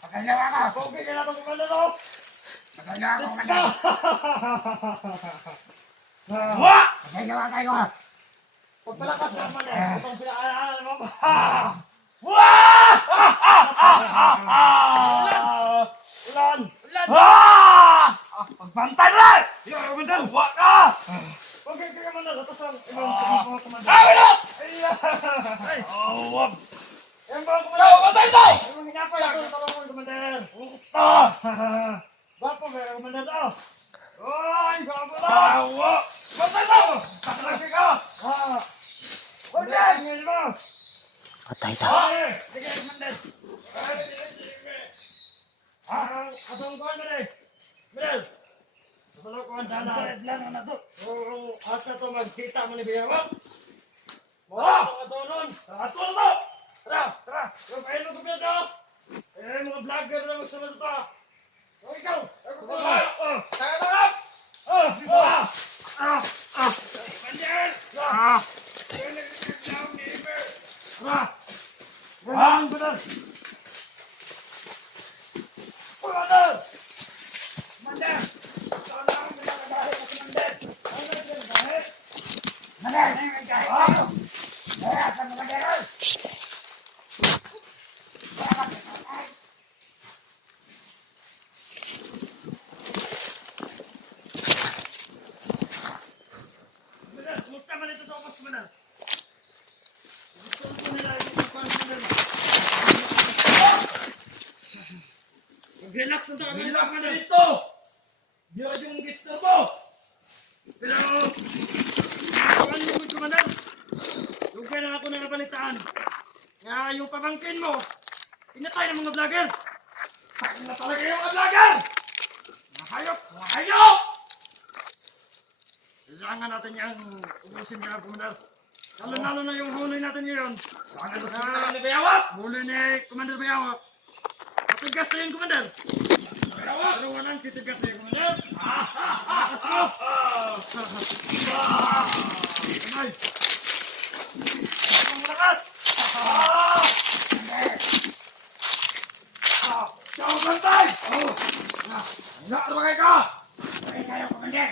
Pagkagawa ka! Pogi ka na itong kumanda daw! Pagkagawa ka kumanda! Wah! Pagkagawa kayo! Pagpalakas naman eh! Itong pinakaalaan mo ba? Wah! Ulan! Ulan! Pagbantay na! Yo, kumanda! Wah ka! Pogi ka kumanda! Tapos ang ibang kumanda! Wala! Ay! Wag! Yan ba ang kumanda? Patay na! Yung hinapay ako sa talong kumander! Bapo ba yung kumander daw? Ay! Bapo na! Patay na! Takalaki ka! Huwag yan! Patay tayo. Sige, kumander! Atong kuhan mo rin! Kumander! Atong kuhan dana! Lang na to! Asa to magkita mo ni Biyawang? Atong atong to! Tara! Tara! Yung kayo mo kumanda! Eh, mga vlogger na magsunod ito! O, ikaw! Tara! Manyan! Ganyan ba na? Manyan! Manyan! Kumusta man ito Thomas Manal? Gusto ko nila yung pagkakas relax ang tayo. Relax na dito! Di ako yung gusto mo! Pero, ano yung kumanan? Yung kaya na ako na napalitaan. Kaya yung pamangkin mo, pinatay ng mga vlogger. Tayo na talaga yung mga vlogger! Mga hayop! Mga hayop! Kailangan natin yung ubusin niya, Commander. Lalo na yung huli natin ngayon. Kailangan ni Bayawak! Huli ni Commander Bayawak. Matigas na yun, Commander. Bayawak! Pero walang titigas na yun, Commander. Kamay! Ang lakas! Ciao, bantay! Hanggang lumagay ka! Lumagay kayo, Commander!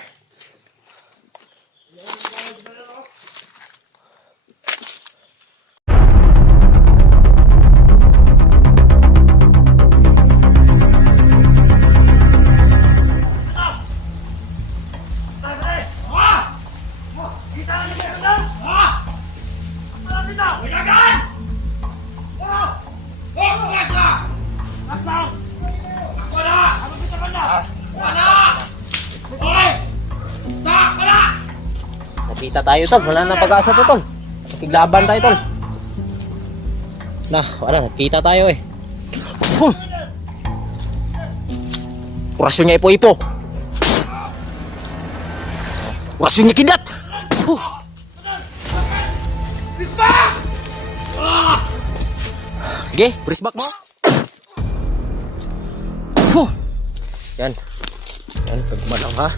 Nakita tayo tol, wala na pag-asa to tol. Nakiglaban tayo tol. Nah, wala, nakita tayo eh. Kurasyon niya ipo-ipo. Kurasyon niya kidat. Sige, press back mo. Yan. Yan, pagmalang ha.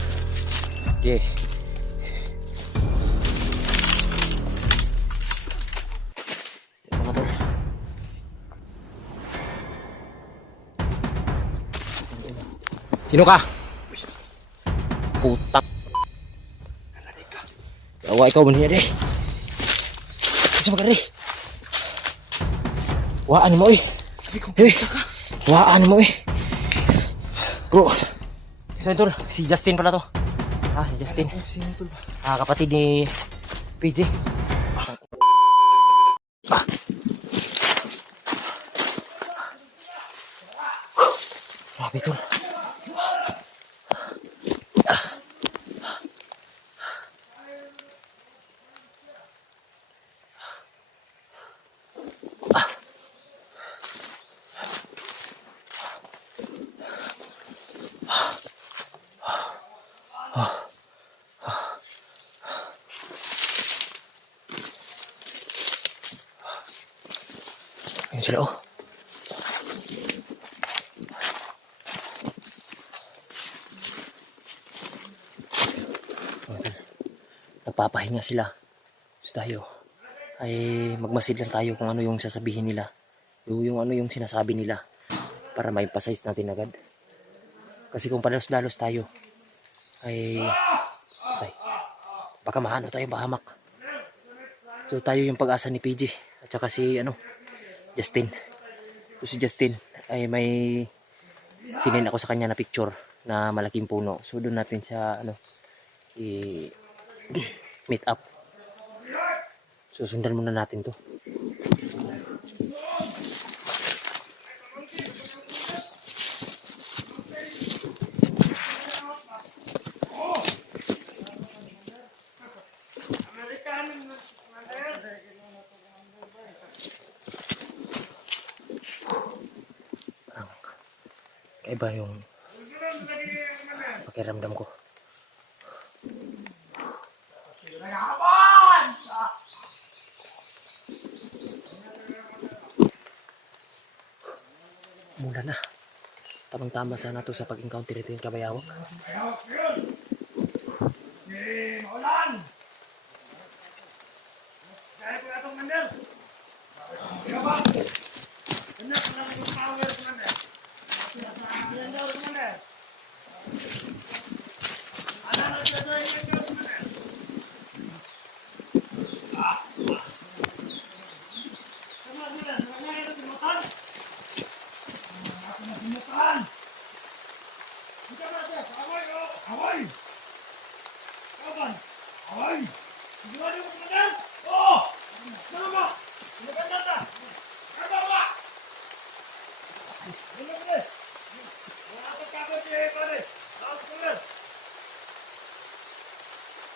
Sige. Sino ka? putak. Awa ikaw man niya, Sa magari. Waan mo, Waan mo, Bro. So, tol, si Justin pala to. Si Justin. Kapatid ni PJ. Grabe, tol. Ayun sila, Nagpapahinga sila. So tayo ay magmasid lang tayo kung ano yung sasabihin nila. Yung ano yung sinasabi nila para ma-emphasize natin agad. Kasi kung padalos-dalos tayo ay baka mahano tayo, bahamak. So tayo yung pag-asa ni PJ at saka si Justin. So si Justin ay may sinin ako sa kanya na picture na malaking puno. So doon natin siya meet up. So sundan muna natin to. Kaiba yung pakiramdam ko. Mula na. Tamang-tama sana to sa pag-encounter ito yung kabayawak. Maulan! Kaya ko itong mandel. Kaya ba? Ano ko lang yung power ko mandel. Mandel ko mandel. Ano na siya doon yung mandel. Sama nila, nangyayari ito si Motan. Ako na si Motan. Ika na siya, away o! Away! Kapan? Away! Gimana mo mandel? Oh! Ano ba? Pinaganda ta! Ano ba? Ano ba? Wala ka kapag siya pare. Laos ko rin.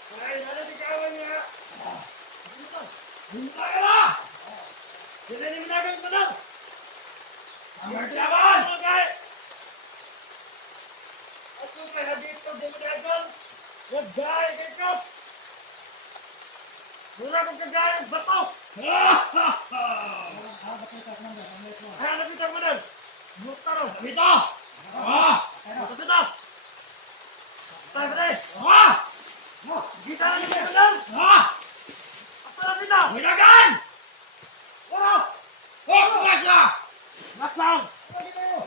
Kaya nana di kawan niya. Bunta ka na! Sila ni minagang ko na! Ang martiyawan! Ako kaya dito di minagang. Nagdaya kay Kap! Mura kong kagaya ng bato! Kaya napitang mo nun! Buta rin! Dito! Dito dito! Tayo pa rin! Kita na niyo mo nun! Asa na dito! Minagan! Bukas na! Naklang!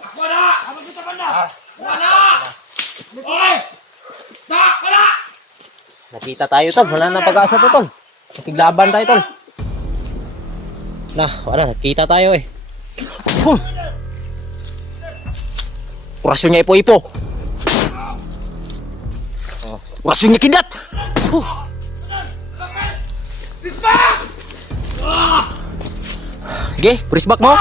Ako na! Ako kita pa na! Wala! Oy! Wala! Nakita tayo, tol. Wala na pag-asa to, tol. Nakiglaban tayo, tol. Wala. Nakita tayo, Kurasyon niya ipo-ipo. Kurasyon niya kidlat. Sige, purisbak mo.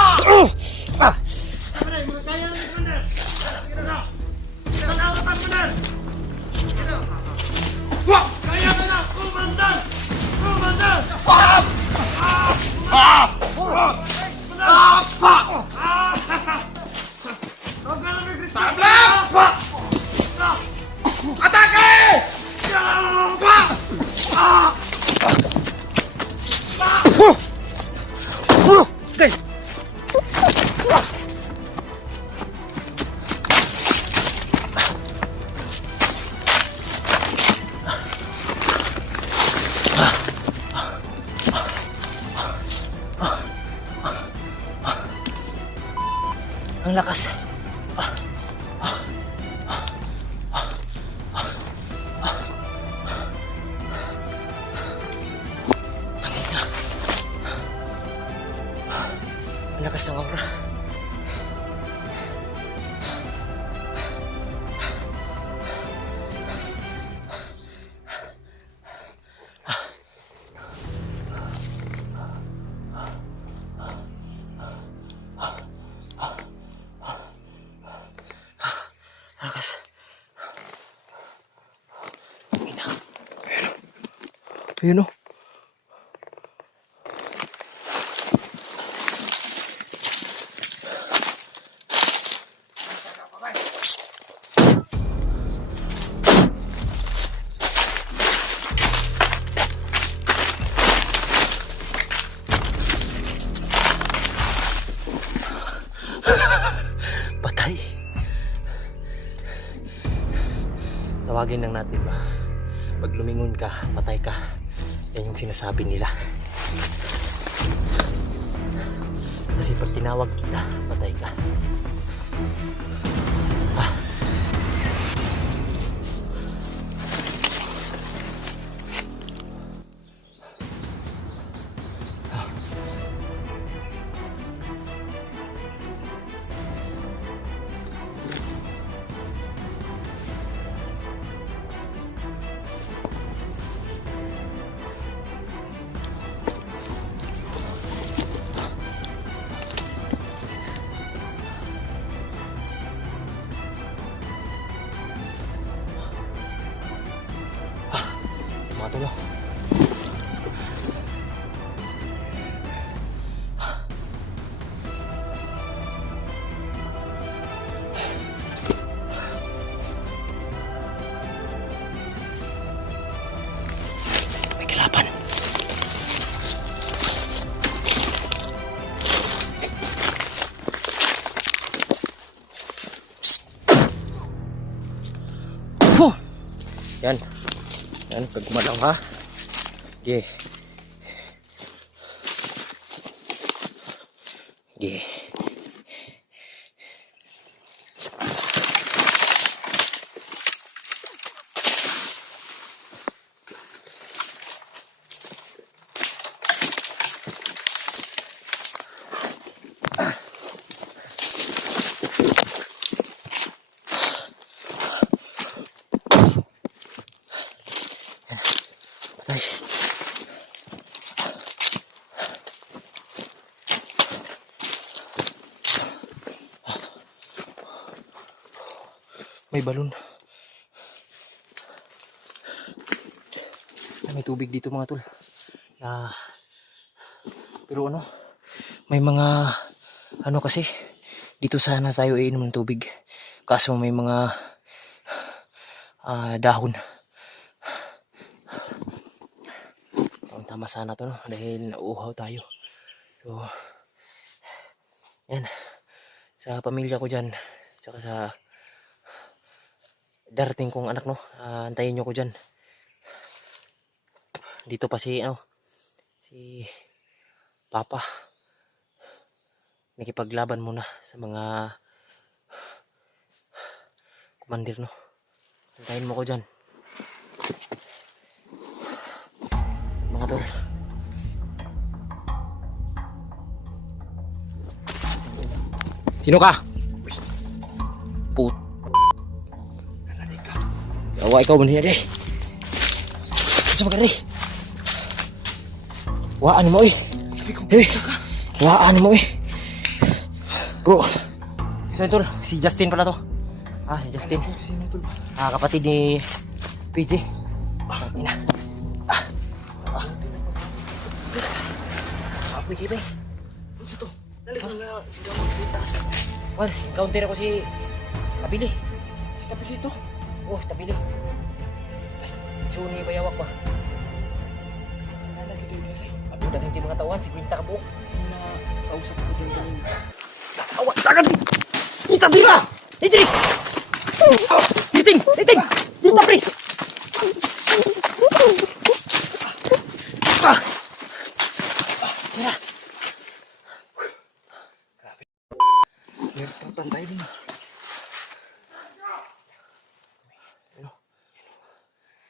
Kaya ka na! Kumandan! Kumandan! Atake! Okay. Ang lakas. lakas ng aura. Lakas. Ina. Ayun o. Patay. Tawagin lang natin ba? Pag lumingon ka, patay ka. Yan yung sinasabi nila. Kasi pag tinawag kita, patay ka. Ah. Ah. Mga tulo. May kalaban. Huh. Yan. Yan, kagumalaw ha. Okay. Okay. Patay. May balon. May tubig dito mga tol. Pero ano, may mga ano kasi dito sana tayo iinom ng tubig. Kaso may mga dahon. Tama sana to no? Dahil nauuhaw tayo. So, yan. Sa pamilya ko dyan, tsaka sa darating kong anak no, antayin nyo ko dyan. Dito pa si si Papa. Nakipaglaban muna sa mga kumandir no. Antayin mo ko dyan. Mga tol. Sino ka? Put. Awa ikaw man hinari. Sa magari. Waan mo eh. Waan mo eh. Bro. Sino tol? Si Justin pala to. Si Justin. Sino tol? Kapatid ni PJ. Ina. Apoy kita eh. Ano sa to? Dali ko na sigaw sa taas. Well, encounter ako si Tabili. Si Tabi dito. Oh, Tabili. Chuni bayawak ba? Nalagi kayo kaya. Ako dagang di mga tawan, si Quinta ka po. Na kausap ko din kanina. Awak, tagan! Ita, dita! Idri! Liting! Liting! Dita, pre! Tira! Nagtatan tayo din.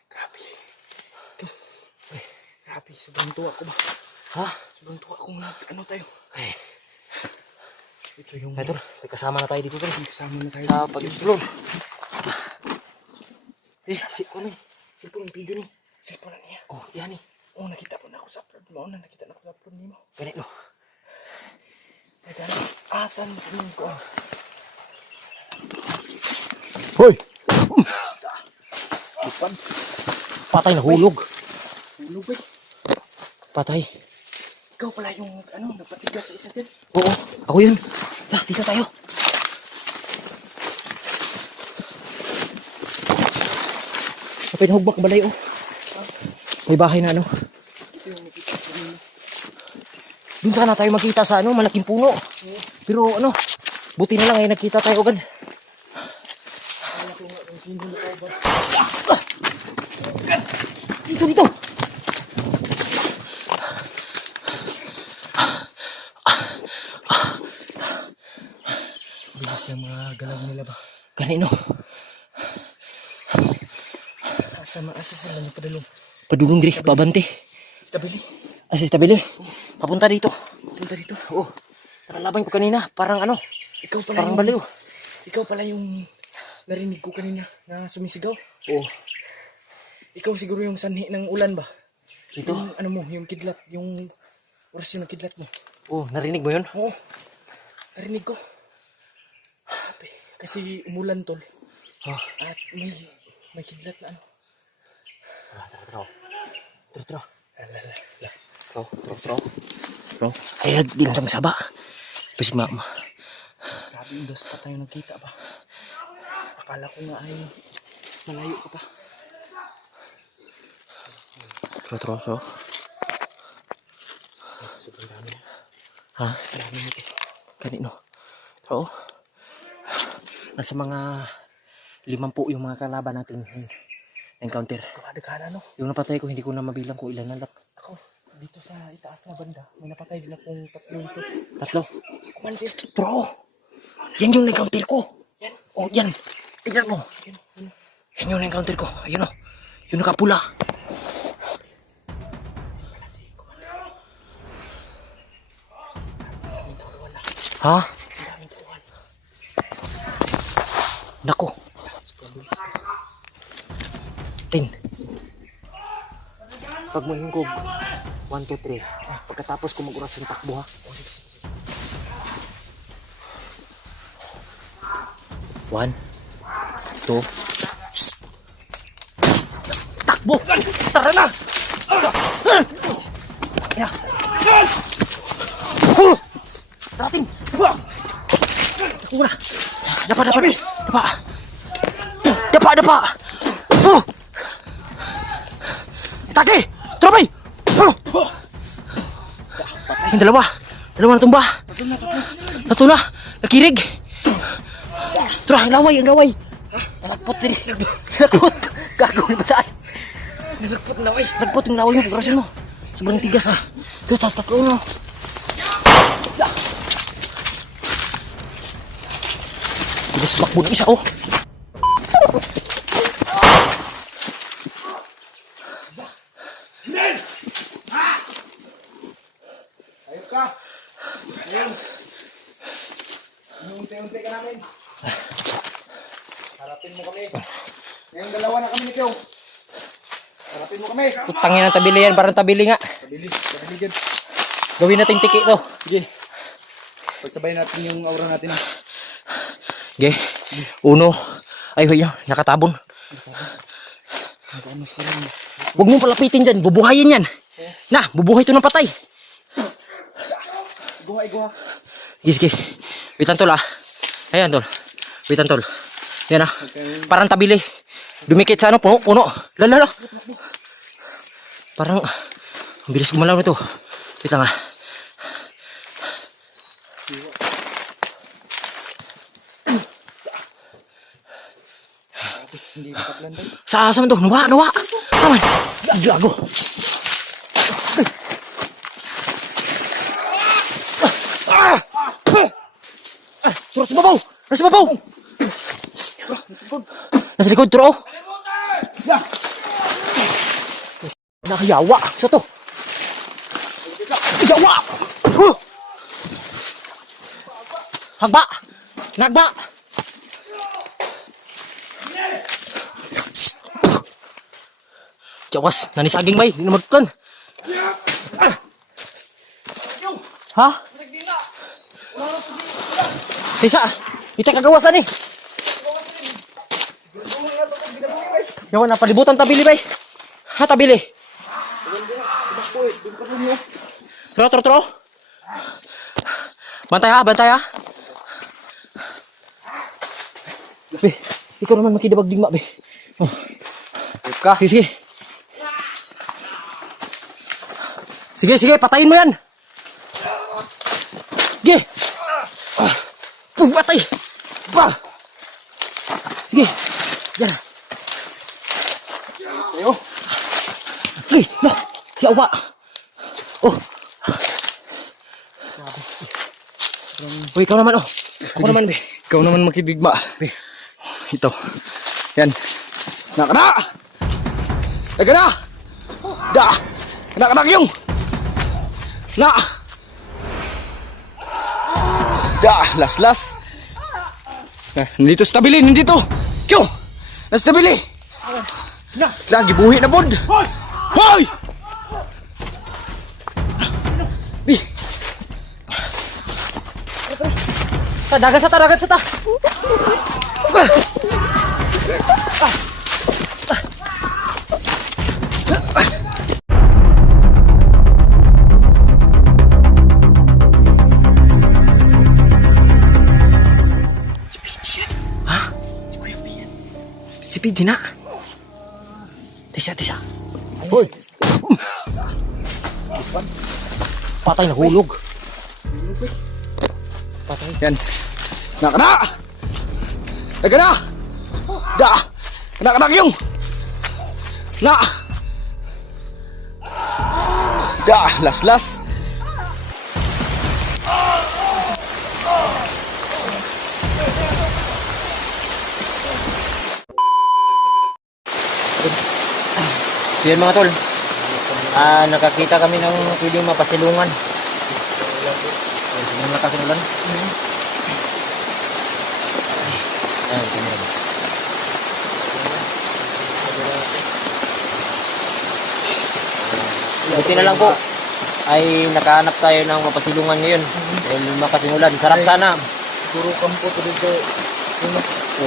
Grabe. Grabe, sobrang tuwa ko ba? Ha? Sobrang tuwa kung ano tayo. Ay, Ito yung... Ay, tol, may kasama na tayo dito, tol. Kasama na tayo. Sa pag-explore. Cellphone yung video ni. Cellphone na niya. Oh, yan eh. Oh, nakita po na ako sa upload mo. Nakita na ako sa upload mo. Ganito. Teka na. Asan yung ko? Hoy! Patay na hulog. Hulog eh. Patay. Ikaw pala yung napatigas sa isa din. Oo, ako yun. Dito tayo. Kapit na hugbak balay, oh. May bahay na ano. Ito yung nakita ko rin. Dun sana tayo makita sa malaking puno. Pero buti na lang ay nagkita tayo agad. Dito. Bilis na mga galaw nila ba? Kanino? Asa sila yung padulong? Padulong diri, pabante. Stabili. Asa istabili. Papunta dito. Punta dito. Oo. Nakalaban ko kanina. Parang Ikaw pala parang yung... baliw. Ikaw pala yung narinig ko kanina na sumisigaw. Oo. Ikaw siguro yung sanhi ng ulan ba? Dito? Yung yung kidlat, yung oras yung kidlat mo. Oo, narinig mo yun? Oo. Narinig ko. Kasi umulan tol. Ah. At may kidlat na ano. Tro. Ay, ginang saba. Pasi mama. Grabe yung dos pa tayo nagkita ba? Akala ko nga ay malayo ka pa. Tro. Sobrang dami na. Ha? Dami nito. Kanino? Oo. Nasa mga 5 po yung mga kalaban natin encounter. Kadaghan ano? Yung napatay ko, hindi ko na mabilang kung ilan na lang. Ako, dito sa itaas na banda, may napatay din akong 3 ito. 3. Kumandir. Bro! Yan yung encounter ko. Yan. Oh, yan. Tignan mo. Yan yung encounter ko. Ayun o. Yung nakapula. Ha? Nako. Tin. Pag mo hingkog 1, 2, 3. Pagkatapos ko mag-oras yung takbo ha. 1, 2. Takbo! Tara na! Yeah. Tarating! Takbo na! Dapa! Atake! Tropay! Yung dalawa na tumba. Tatlo na! Nakirig! Tara, ang laway! Nalagpot din. Nalagpot! Gagawin ba tayo? Nalagpot yung laway mo. Pagkarasin mo. Sobrang tigas ha. Ito, tatlo no. Tigas bakbo ng isa oh. Ayos ka! Ayun. Unti-unti ka namin. Harapin mo kami. Ngayong dalawa na kami nito. Harapin mo kami. Putangin ang tabili yan. Parang tabili nga. Tabili dyan. Gawin natin tiki to. Sige. Pagsabay natin yung aura natin. Okay. Uno. Ay, yun. Nakatabon. Nakamas ka lang. Huwag mong palapitin dyan. Bubuhayin yan. Na, bubuhay ito ng patay. Guha. Sige. Witan tol ah. Ayan tol. Witan tol. Yan ah. Parang tabili. Dumikit sa puno. Lala. Parang ang bilis gumalaw nito. Wait lang ah. Hindi makaplanday. Sa man to? Nawa. Aman. Gago. Nasa babaw. Nasa likod, turo. Nakayawa. Sa to? Yawa! Hagba! Nagba! Tiyawas, nanisaging bay, di na magtutan. Ha? Tisa, ita kagawasan eh. Yawan na, palibutan tabili bay. Ha, tabili. Tro. Bantay ha. Be, ikaw naman makidabag digma be. Oh. Sige. Sige, patayin mo yan. Sige. Patay. Sige. Diyan. Ayo. Sige, no. Yawa. Oh. Uy, ikaw naman oh. Ako naman be. Ikaw naman makidigma. Be. Ito. Yan. Nakana! Nakana! Da! Nakana yung! Na! Da! Las! Nandito stabili, nandito! Kyo! Nastabili! Lagi buhi na bod! Hoy! Bi! Dagat sa ta. Si PJ na. Tisa. Hoy! Patay na hulog. Yan. Nakana! Nakana! Da! Nakana yung! Na! Da! Las! So yan mga tol, nakakita kami ng pwedeng mapasilungan. Yung nakasinulan. Ayan, tingnan. Buti na lang po ay nakahanap tayo ng mapasilungan ngayon dahil makasinulan. Sarap sana. Siguro kampo to dito.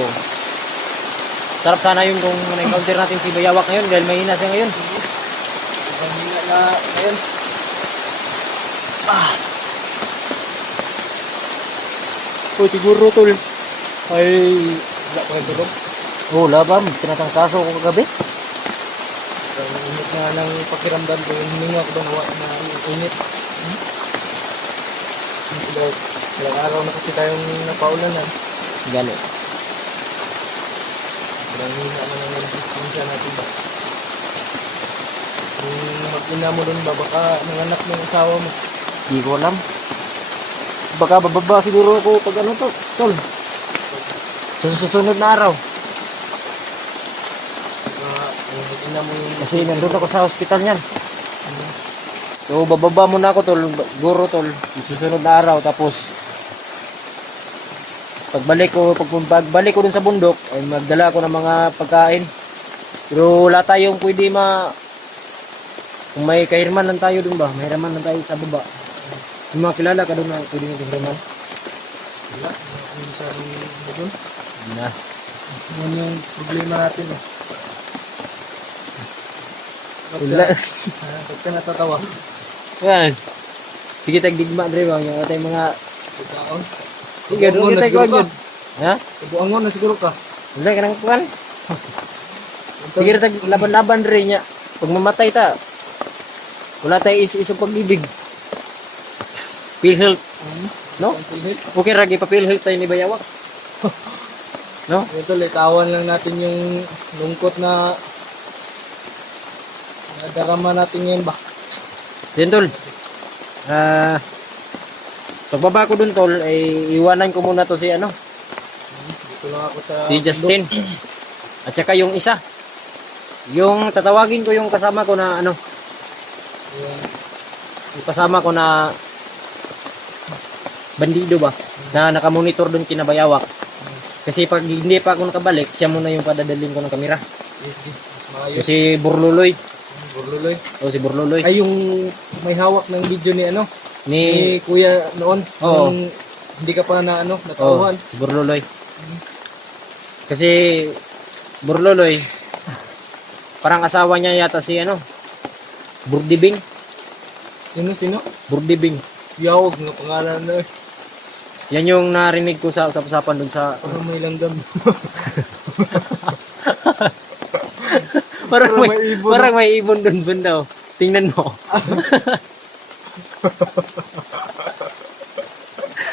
Oh. Sarap sana yun kung na-encounter natin si Bayawak ngayon dahil mahina siya ngayon. Mahina na ngayon. Oh, siguro tol. Ay, wala pa kayo tulog. Oh, labam. Tinatangkaso ko kagabi. Ang init nga ng pakiramdam ko. Yung hininga ko ba nawa na yung init. Ilang araw na kasi tayong napaulan. Gani. Ilang hina na ng distansya natin ba. Kung mag-ina mo dun ba, baka nanganak mo yung asawa mo. Di ko alam. Baka bababa siguro ako pag ano to, tol. Sa susunod na araw. Baka mag-ina mo yung... Kasi nandun ako sa hospital niyan. So bababa muna ako tol, guro tol. Sa susunod na araw tapos pagbalik ko dun sa bundok ay magdala ako ng mga pagkain. Pero wala tayong pwede kung may kahirman lang tayo dun ba? May hiraman lang tayo sa baba. Yung mga kilala ka doon na pwede nyo kahirman. Wala, yung sarang mo dun. Na. Yan yung problema natin. Wala. Ba't ka natatawa? Yan. Sige tagdigma dre bang yung atay mga Ikaw? sige doon kita ko yun. Ha? Ibuangon na siguro ka. Wala ka nang kuan. Sige tag laban-laban dre nya. Pag mamatay ta. Wala tayo isang pag-ibig. Feel health. No? Okay ra pa-feel health tayo ni Bayawak. No? Ito, litawan lang natin yung lungkot na darama natin ngayon ba? Yan tol. Pagbaba ko dun tol, ay iwanan ko muna to si Dito lang ako sa... si Justin. At saka yung isa. Yung tatawagin ko yung kasama ko na yung kasama ko na bandido ba na nakamonitor doon kina Bayawak. Kasi pag hindi pa ako nakabalik, siya muna yung padadaling ko ng kamera. Yes, yes. Maayos. Kasi Burluloy. Burluloy. O si Burluloy. Ay, yung may hawak ng video ni ano, Ni ni Kuya noon. Oo. Nung hindi ka pa na ano, oh, natauhan. si Burluloy. Kasi Burluloy parang asawa niya yata si ano Burdibing. Sino? Burdibing. Yawag nga pangalan na eh. Yan yung narinig ko sa usap-usapan doon sa Parang may langgam. parang may, may ibon. parang may ibon doon banda. Oh. Tingnan mo.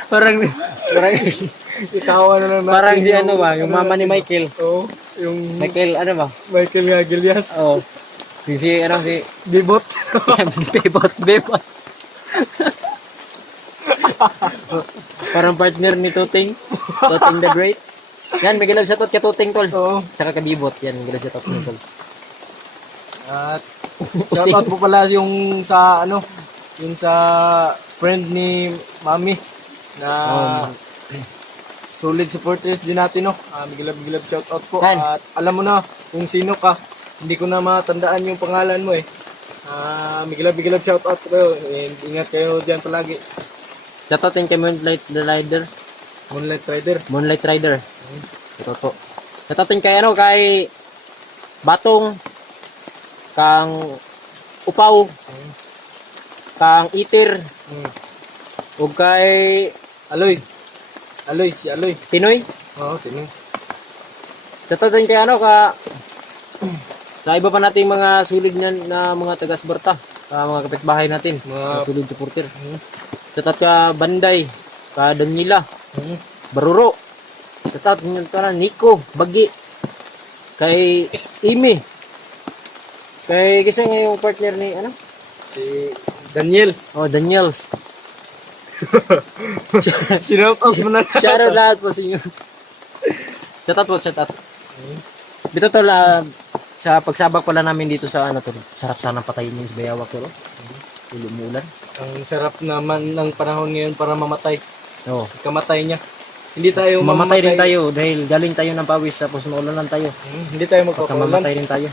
parang Itawa na lang natin. parang si ano ba, yung mama ni Michael. Oo. Yung Michael ano ba? Michael Gagilias. Oh. Si ano si Bibot. Bebot. Parang partner ni Tuting. Tuting the Great. Yan, may galab shoutout kay Tuting tol. Oo. Tsaka kay Bibot. Yan, may galab shoutout ni tol. At shoutout po pala yung sa ano, yung sa friend ni Mami na solid supporters din natin, no. Migilab shoutout po. Yan. At alam mo na kung sino ka. Hindi ko na matandaan yung pangalan mo eh. Migilab shoutout po kayo. Ingat kayo diyan palagi. Shoutout din kay Moonlight Rider. Moonlight Rider. Moonlight Rider. Ito to. Shoutout din kay ano, kay Batong, kang Upaw, kang Itir, o kay Aloy, si Aloy. Pinoy. Oo, tining. Shoutout din kay ano, sa iba pa nating mga sulit na mga taga-suporta, mga kapitbahay natin, mga sulit supporter. Shoutout ka Banday, ka Daniela, Baruro. Shoutout nyo tara Nico, Bagi, kay Imi, kay kasi nga yung partner ni ano? Si Daniel. Oh, Daniels. Shoutout mo na. Shoutout lahat po sa inyo. Shoutout po, shoutout. Dito tol, sa pagsabak pala namin dito sa ano tol, sarap sanang patayin yung Bayawak tol. Umuulan. Ang sarap naman ng panahon ngayon para mamatay. Oo. Kamatay niya. Hindi tayo Mamatay din tayo dahil galing tayo ng pawis tapos maulan lang tayo. Hindi tayo Pagka magpapawalan. mamatay din tayo.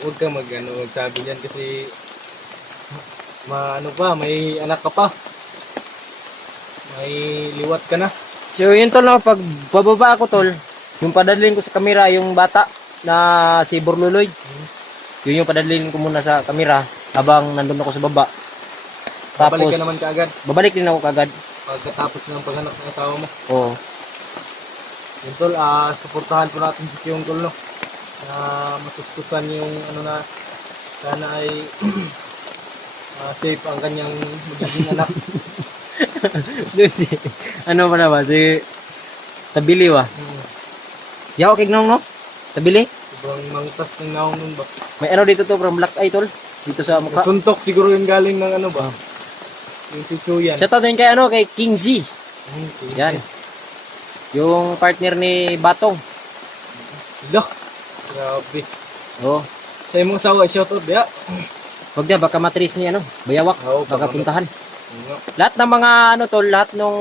Huwag ka magsabi niyan kasi ano pa, may anak ka pa. May liwat ka na. So yun tol, no, pag bababa ako tol, yung padalhin ko sa kamera yung bata na si Burluloy. Yun yung padalhin ko muna sa kamera habang nandun ako sa baba. Babalik ka naman kaagad babalik din ako kagad. pagkatapos ng paghanap ng asawa mo. Oo. Yun tol, suportahan po natin si Kiyong tol, no? Matustusan yung ano na sana ay safe ang kanyang magiging anak. Doon si, ano pa na ba, si Tabili ba? Yaw, kignong no? Tabili? Sobrang mangtas ng naong nun ba? May ano dito to from Black Eye tol? Dito sa mukha. Suntok siguro yung galing ng ano ba? Yung si Chuyan. Shoutout din kay ano, kay King Z. Okay. Yan. Yung partner ni Batong. Dah. Grabe. Oo. Sa imong sawa, shoutout ya. Wag na, baka matris ni ano, Bayawak. Oo, Baka baka puntahan. Nga. Lahat ng mga ano tol, lahat ng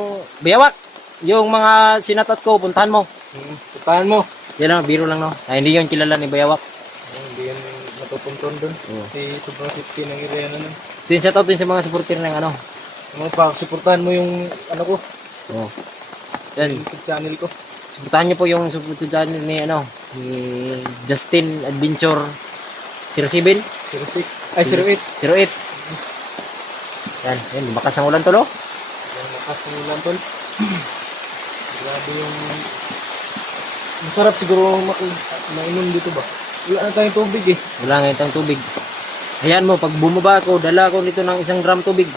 Bayawak. Yung mga sinatot ko, puntahan mo. Puntahan mo. Yan lang, biro lang no. Ay, hindi yun kilala ni Bayawak. Hindi yan matutunton dun. Oo. Kasi sobrang safety ng area na nun. Din shoutout din sa mga supporter ng ano. Ano pa, suportahan mo yung ano ko, Oo. Yan. YouTube channel ko. Suportahan niyo po yung support channel ni ano, ni Justin Adventure 07 06. Ay, 08. 08. Yan, yan, lumakas ang ulan tol oh. Yung lakas ng ulan tol. Grabe yung... Masarap siguro mainom dito ba? Wala na tayong tubig eh. Wala nga itong tubig. Ayan mo, pag bumaba ako, dala ko nito ng 1 gram tubig.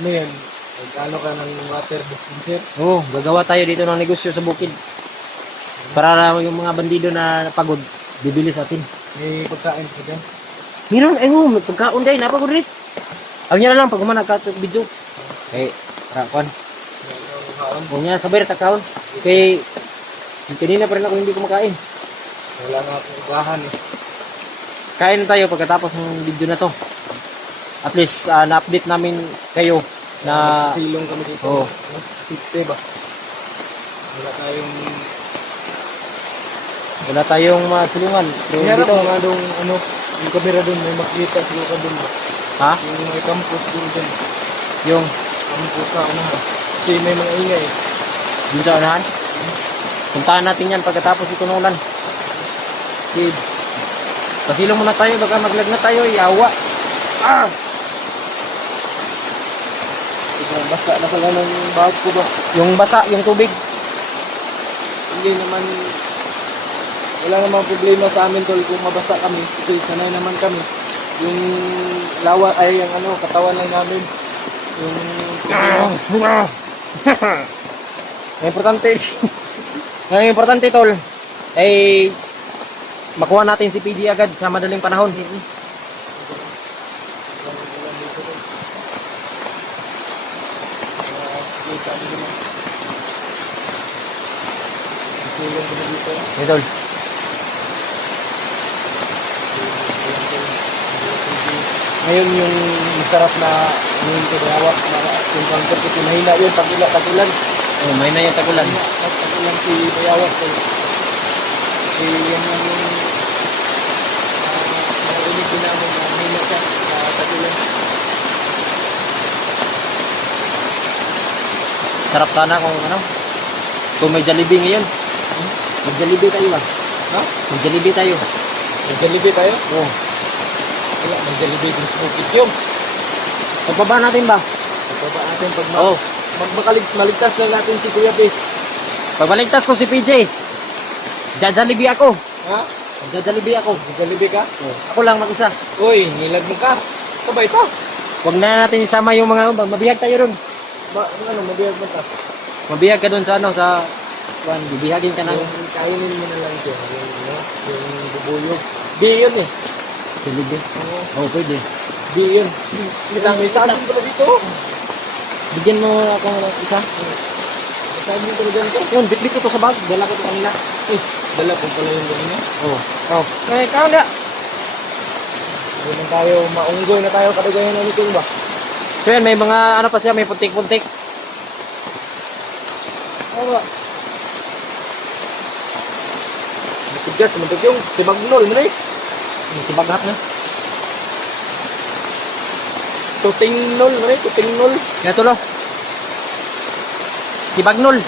Ano yan? Mag-ano ka ng water dispenser? Oo, gagawa tayo dito ng negosyo sa bukid. Para yung mga bandido na pagod, bibili sa atin. May pagkain ka dyan? Meron, may pagkaon dahil, napagod rin. Alam niya na lang, pag nagka-video. Para kuan. Huwag niya, sabay na takaon. Kay, kanina pa rin ako hindi kumakain. Wala na akong ugahan eh. Kain tayo pagkatapos ng video na to. At least, na-update namin kayo na Silong kami dito. Oo. Safety ba? wala tayong masilungan. Pero Hinarap dito, mga dong ano, yung kamera doon, may makita siguro ka doon ba? ha? Yung may campus doon dyan. Yung Campus sa ano ha. Kasi may mga ingay. dun sa unahan? Puntahan natin yan pagkatapos ito ng ulan. Sige. Pasilong muna tayo, baka maglag na tayo, yawa. Ah! Basa na pala ng bag ko ba? Yung basa, yung tubig. Hindi naman, wala namang problema sa amin tol kung mabasa kami. Kasi sanay naman kami. Yung lawa ay yung ano, katawan lang namin. Yung Ang importante, ang importante tol, ay makuha natin si PG agad sa madaling panahon. Hey, tol. ngayon yung masarap na yung kinawa na yung counter kasi mahina yun tagulan Oh, may na yung tagulan. tagulan si Bayawak kasi yung narinig din namin na mahina siya sa tagulan. Sarap sana kung ano, kung may Jollibee ngayon. Mag-Jollibee tayo ba? Ha? Mag-Jollibee tayo. Mag-Jollibee tayo? Oo. Wala, mag-Jollibee din sa bukid yun. Pagbaba natin ba? Pagpaba natin pag Oo. maligtas lang natin si Kuya P. Pagbaligtas ko si PJ, Jollibee ako. Ha? Jollibee ako. Mag-Jollibee ka? Ako lang mag-isa. Uy, nilag mo ka. Sabay pa. Huwag na natin isama yung mga mabihag tayo ron. Ano, mabiyag mo ta? Mabihag ka doon sa ano, sa bibihagin ka na. Yung kainin mo na lang dyan. Yung bubuyog. B yun eh. Jollibee. Oo. Oo, pwede. B yun. May sa amin pala dito. Bigyan mo ako ng isa. Sa amin pala dyan ko. Yun, bitbit ko to sa bag. Dala ko to kanila. Dala ko pala yung ganyan. Oo. Oh. Eh, ikaw na. Hindi man tayo, maunggoy na tayo kadagayan na nito ba? So yan, may mga ano pa siya, may puntik-puntik. Oo ba? Matigas, matigas yung tibagnol mo na eh. Tibaghat na. Tutingnol mo na eh, tutingnol. Kaya tulo. Tibagnol.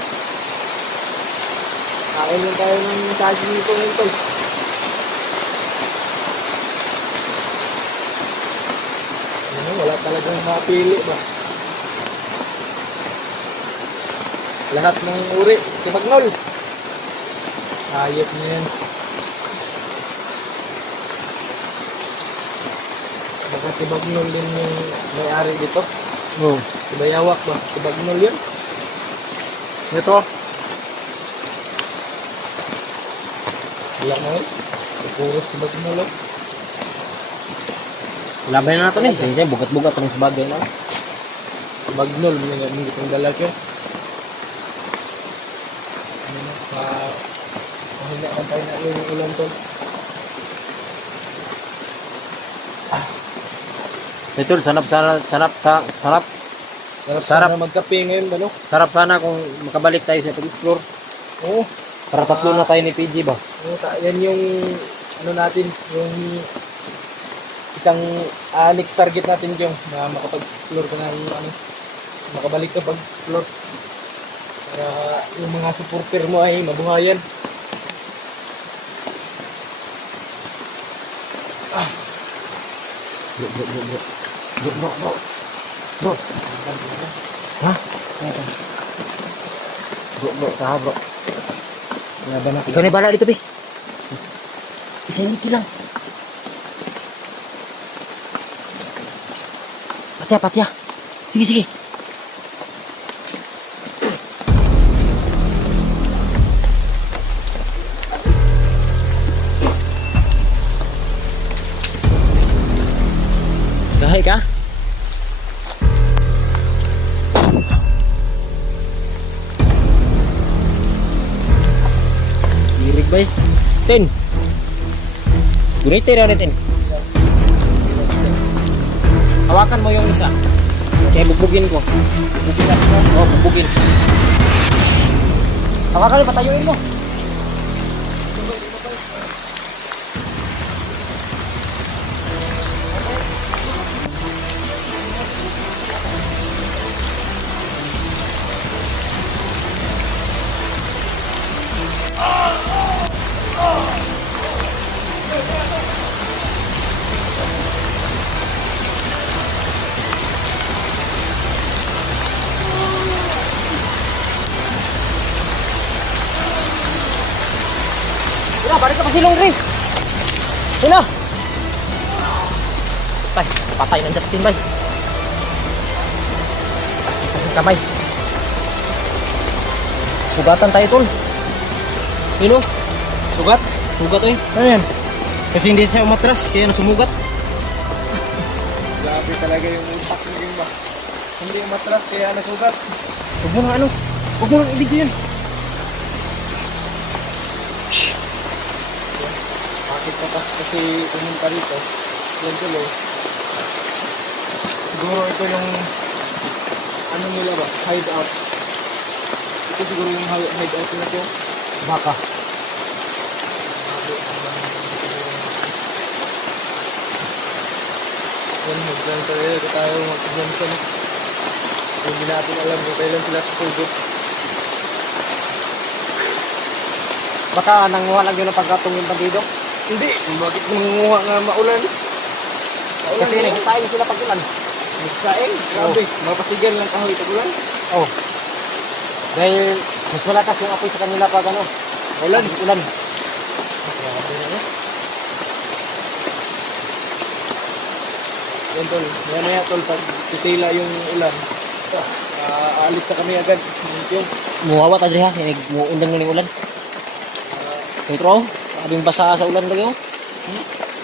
Kain lang tayo ng kasi nito ngayon tol. Ano, wala talagang mapili ba? Lahat ng uri, tibagnol. Ayop na yan. Baka tibagnol din yung may-ari dito. Oo. Bayawak ba? Tibagnol yun. Ito. Wala mo eh. Puro tibagnol oh. Laban na natin eh. Sige, bugat-bugat ang sabagay na. Tibagnol, hindi itong dalaki. Ano na, mahina ang tayo na yung ulan tol. Ito, sarap. Sarap Sarap. na magkape ngayon, ano? Sarap sana kung makabalik tayo sa pag-explore. Oo. Para tatlo na tayo ni PG ba? Oo, yan yung ano natin, yung isang next target natin yung na makapag-explore ka ng ano, makabalik ka pag-explore. Para yung mga supporter mo ay mabuhayan. Bro. Ha? Bro, taha bro. Laban natin. Ikaw na bala dito, be. Isa yung lang. Patya. Sige. Kahit ka? Irig ba eh? Tin! Gunite na natin. Hawakan mo yung isa. Kaya bugbugin ko. Bugbugin natin mo. Oo, bugbugin. Pakakali, patayuin mo. Wala, balik ka pa silong, Dre. Wala. Bay, patay ng Justin, bay. Pasti kamay. Sugatan tayo, tol. Sino? Sugat? Sugat, oy. Ano yan? Kasi hindi siya umatras, kaya nasumugat. Grabe talaga yung utak mo yung ba. Hindi matras kaya nasugat. Huwag mo nang ano. Huwag mo nang i-video yan. Bakit pa kasi pumunta rito? Yan tuloy. Siguro ito yung ano nila ba? Hideout. Ito siguro yung hideout nila to. Baka. Yan, mag-plan sa rin. Ito tayo mag-plan sa hindi natin alam kung kailan sila susugod. Baka nanguha lang yun ang pagkatong yung bandido. Hindi! Bakit mangunguha nga maulan? Kasi nagsasaing sila pag ulan. Nagsaing? Grabe. Mapasigan lang kahoy tagulan. Oh. Dahil mas malakas yung apoy sa kanila pag ano. Ulan. Ulan. Grabe na eh. Yan tol. Maya tol. Pag titila yung ulan. Aalis na kami agad. Yun. Muwawat adri ha. Undang na yung ulan. Ito oh. Abing basa sa ulan lagi oh.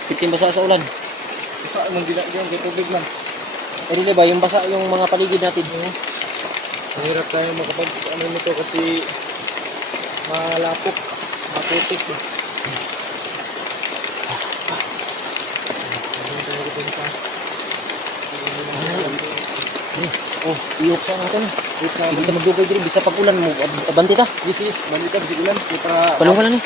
Pitim basa sa ulan. Isa mong gila yun. Kaya tubig man. Eh di ba yung basa yung mga paligid natin. Mahirap tayo makapag ano nito kasi malapok. Maputik. Oh, iupsa natin. Wait sa Hindi ka magdugay diri bisa pag ulan mo. Abanti ka. Bisi, balik ka, bisi ulan. Kita Palong ka na ni.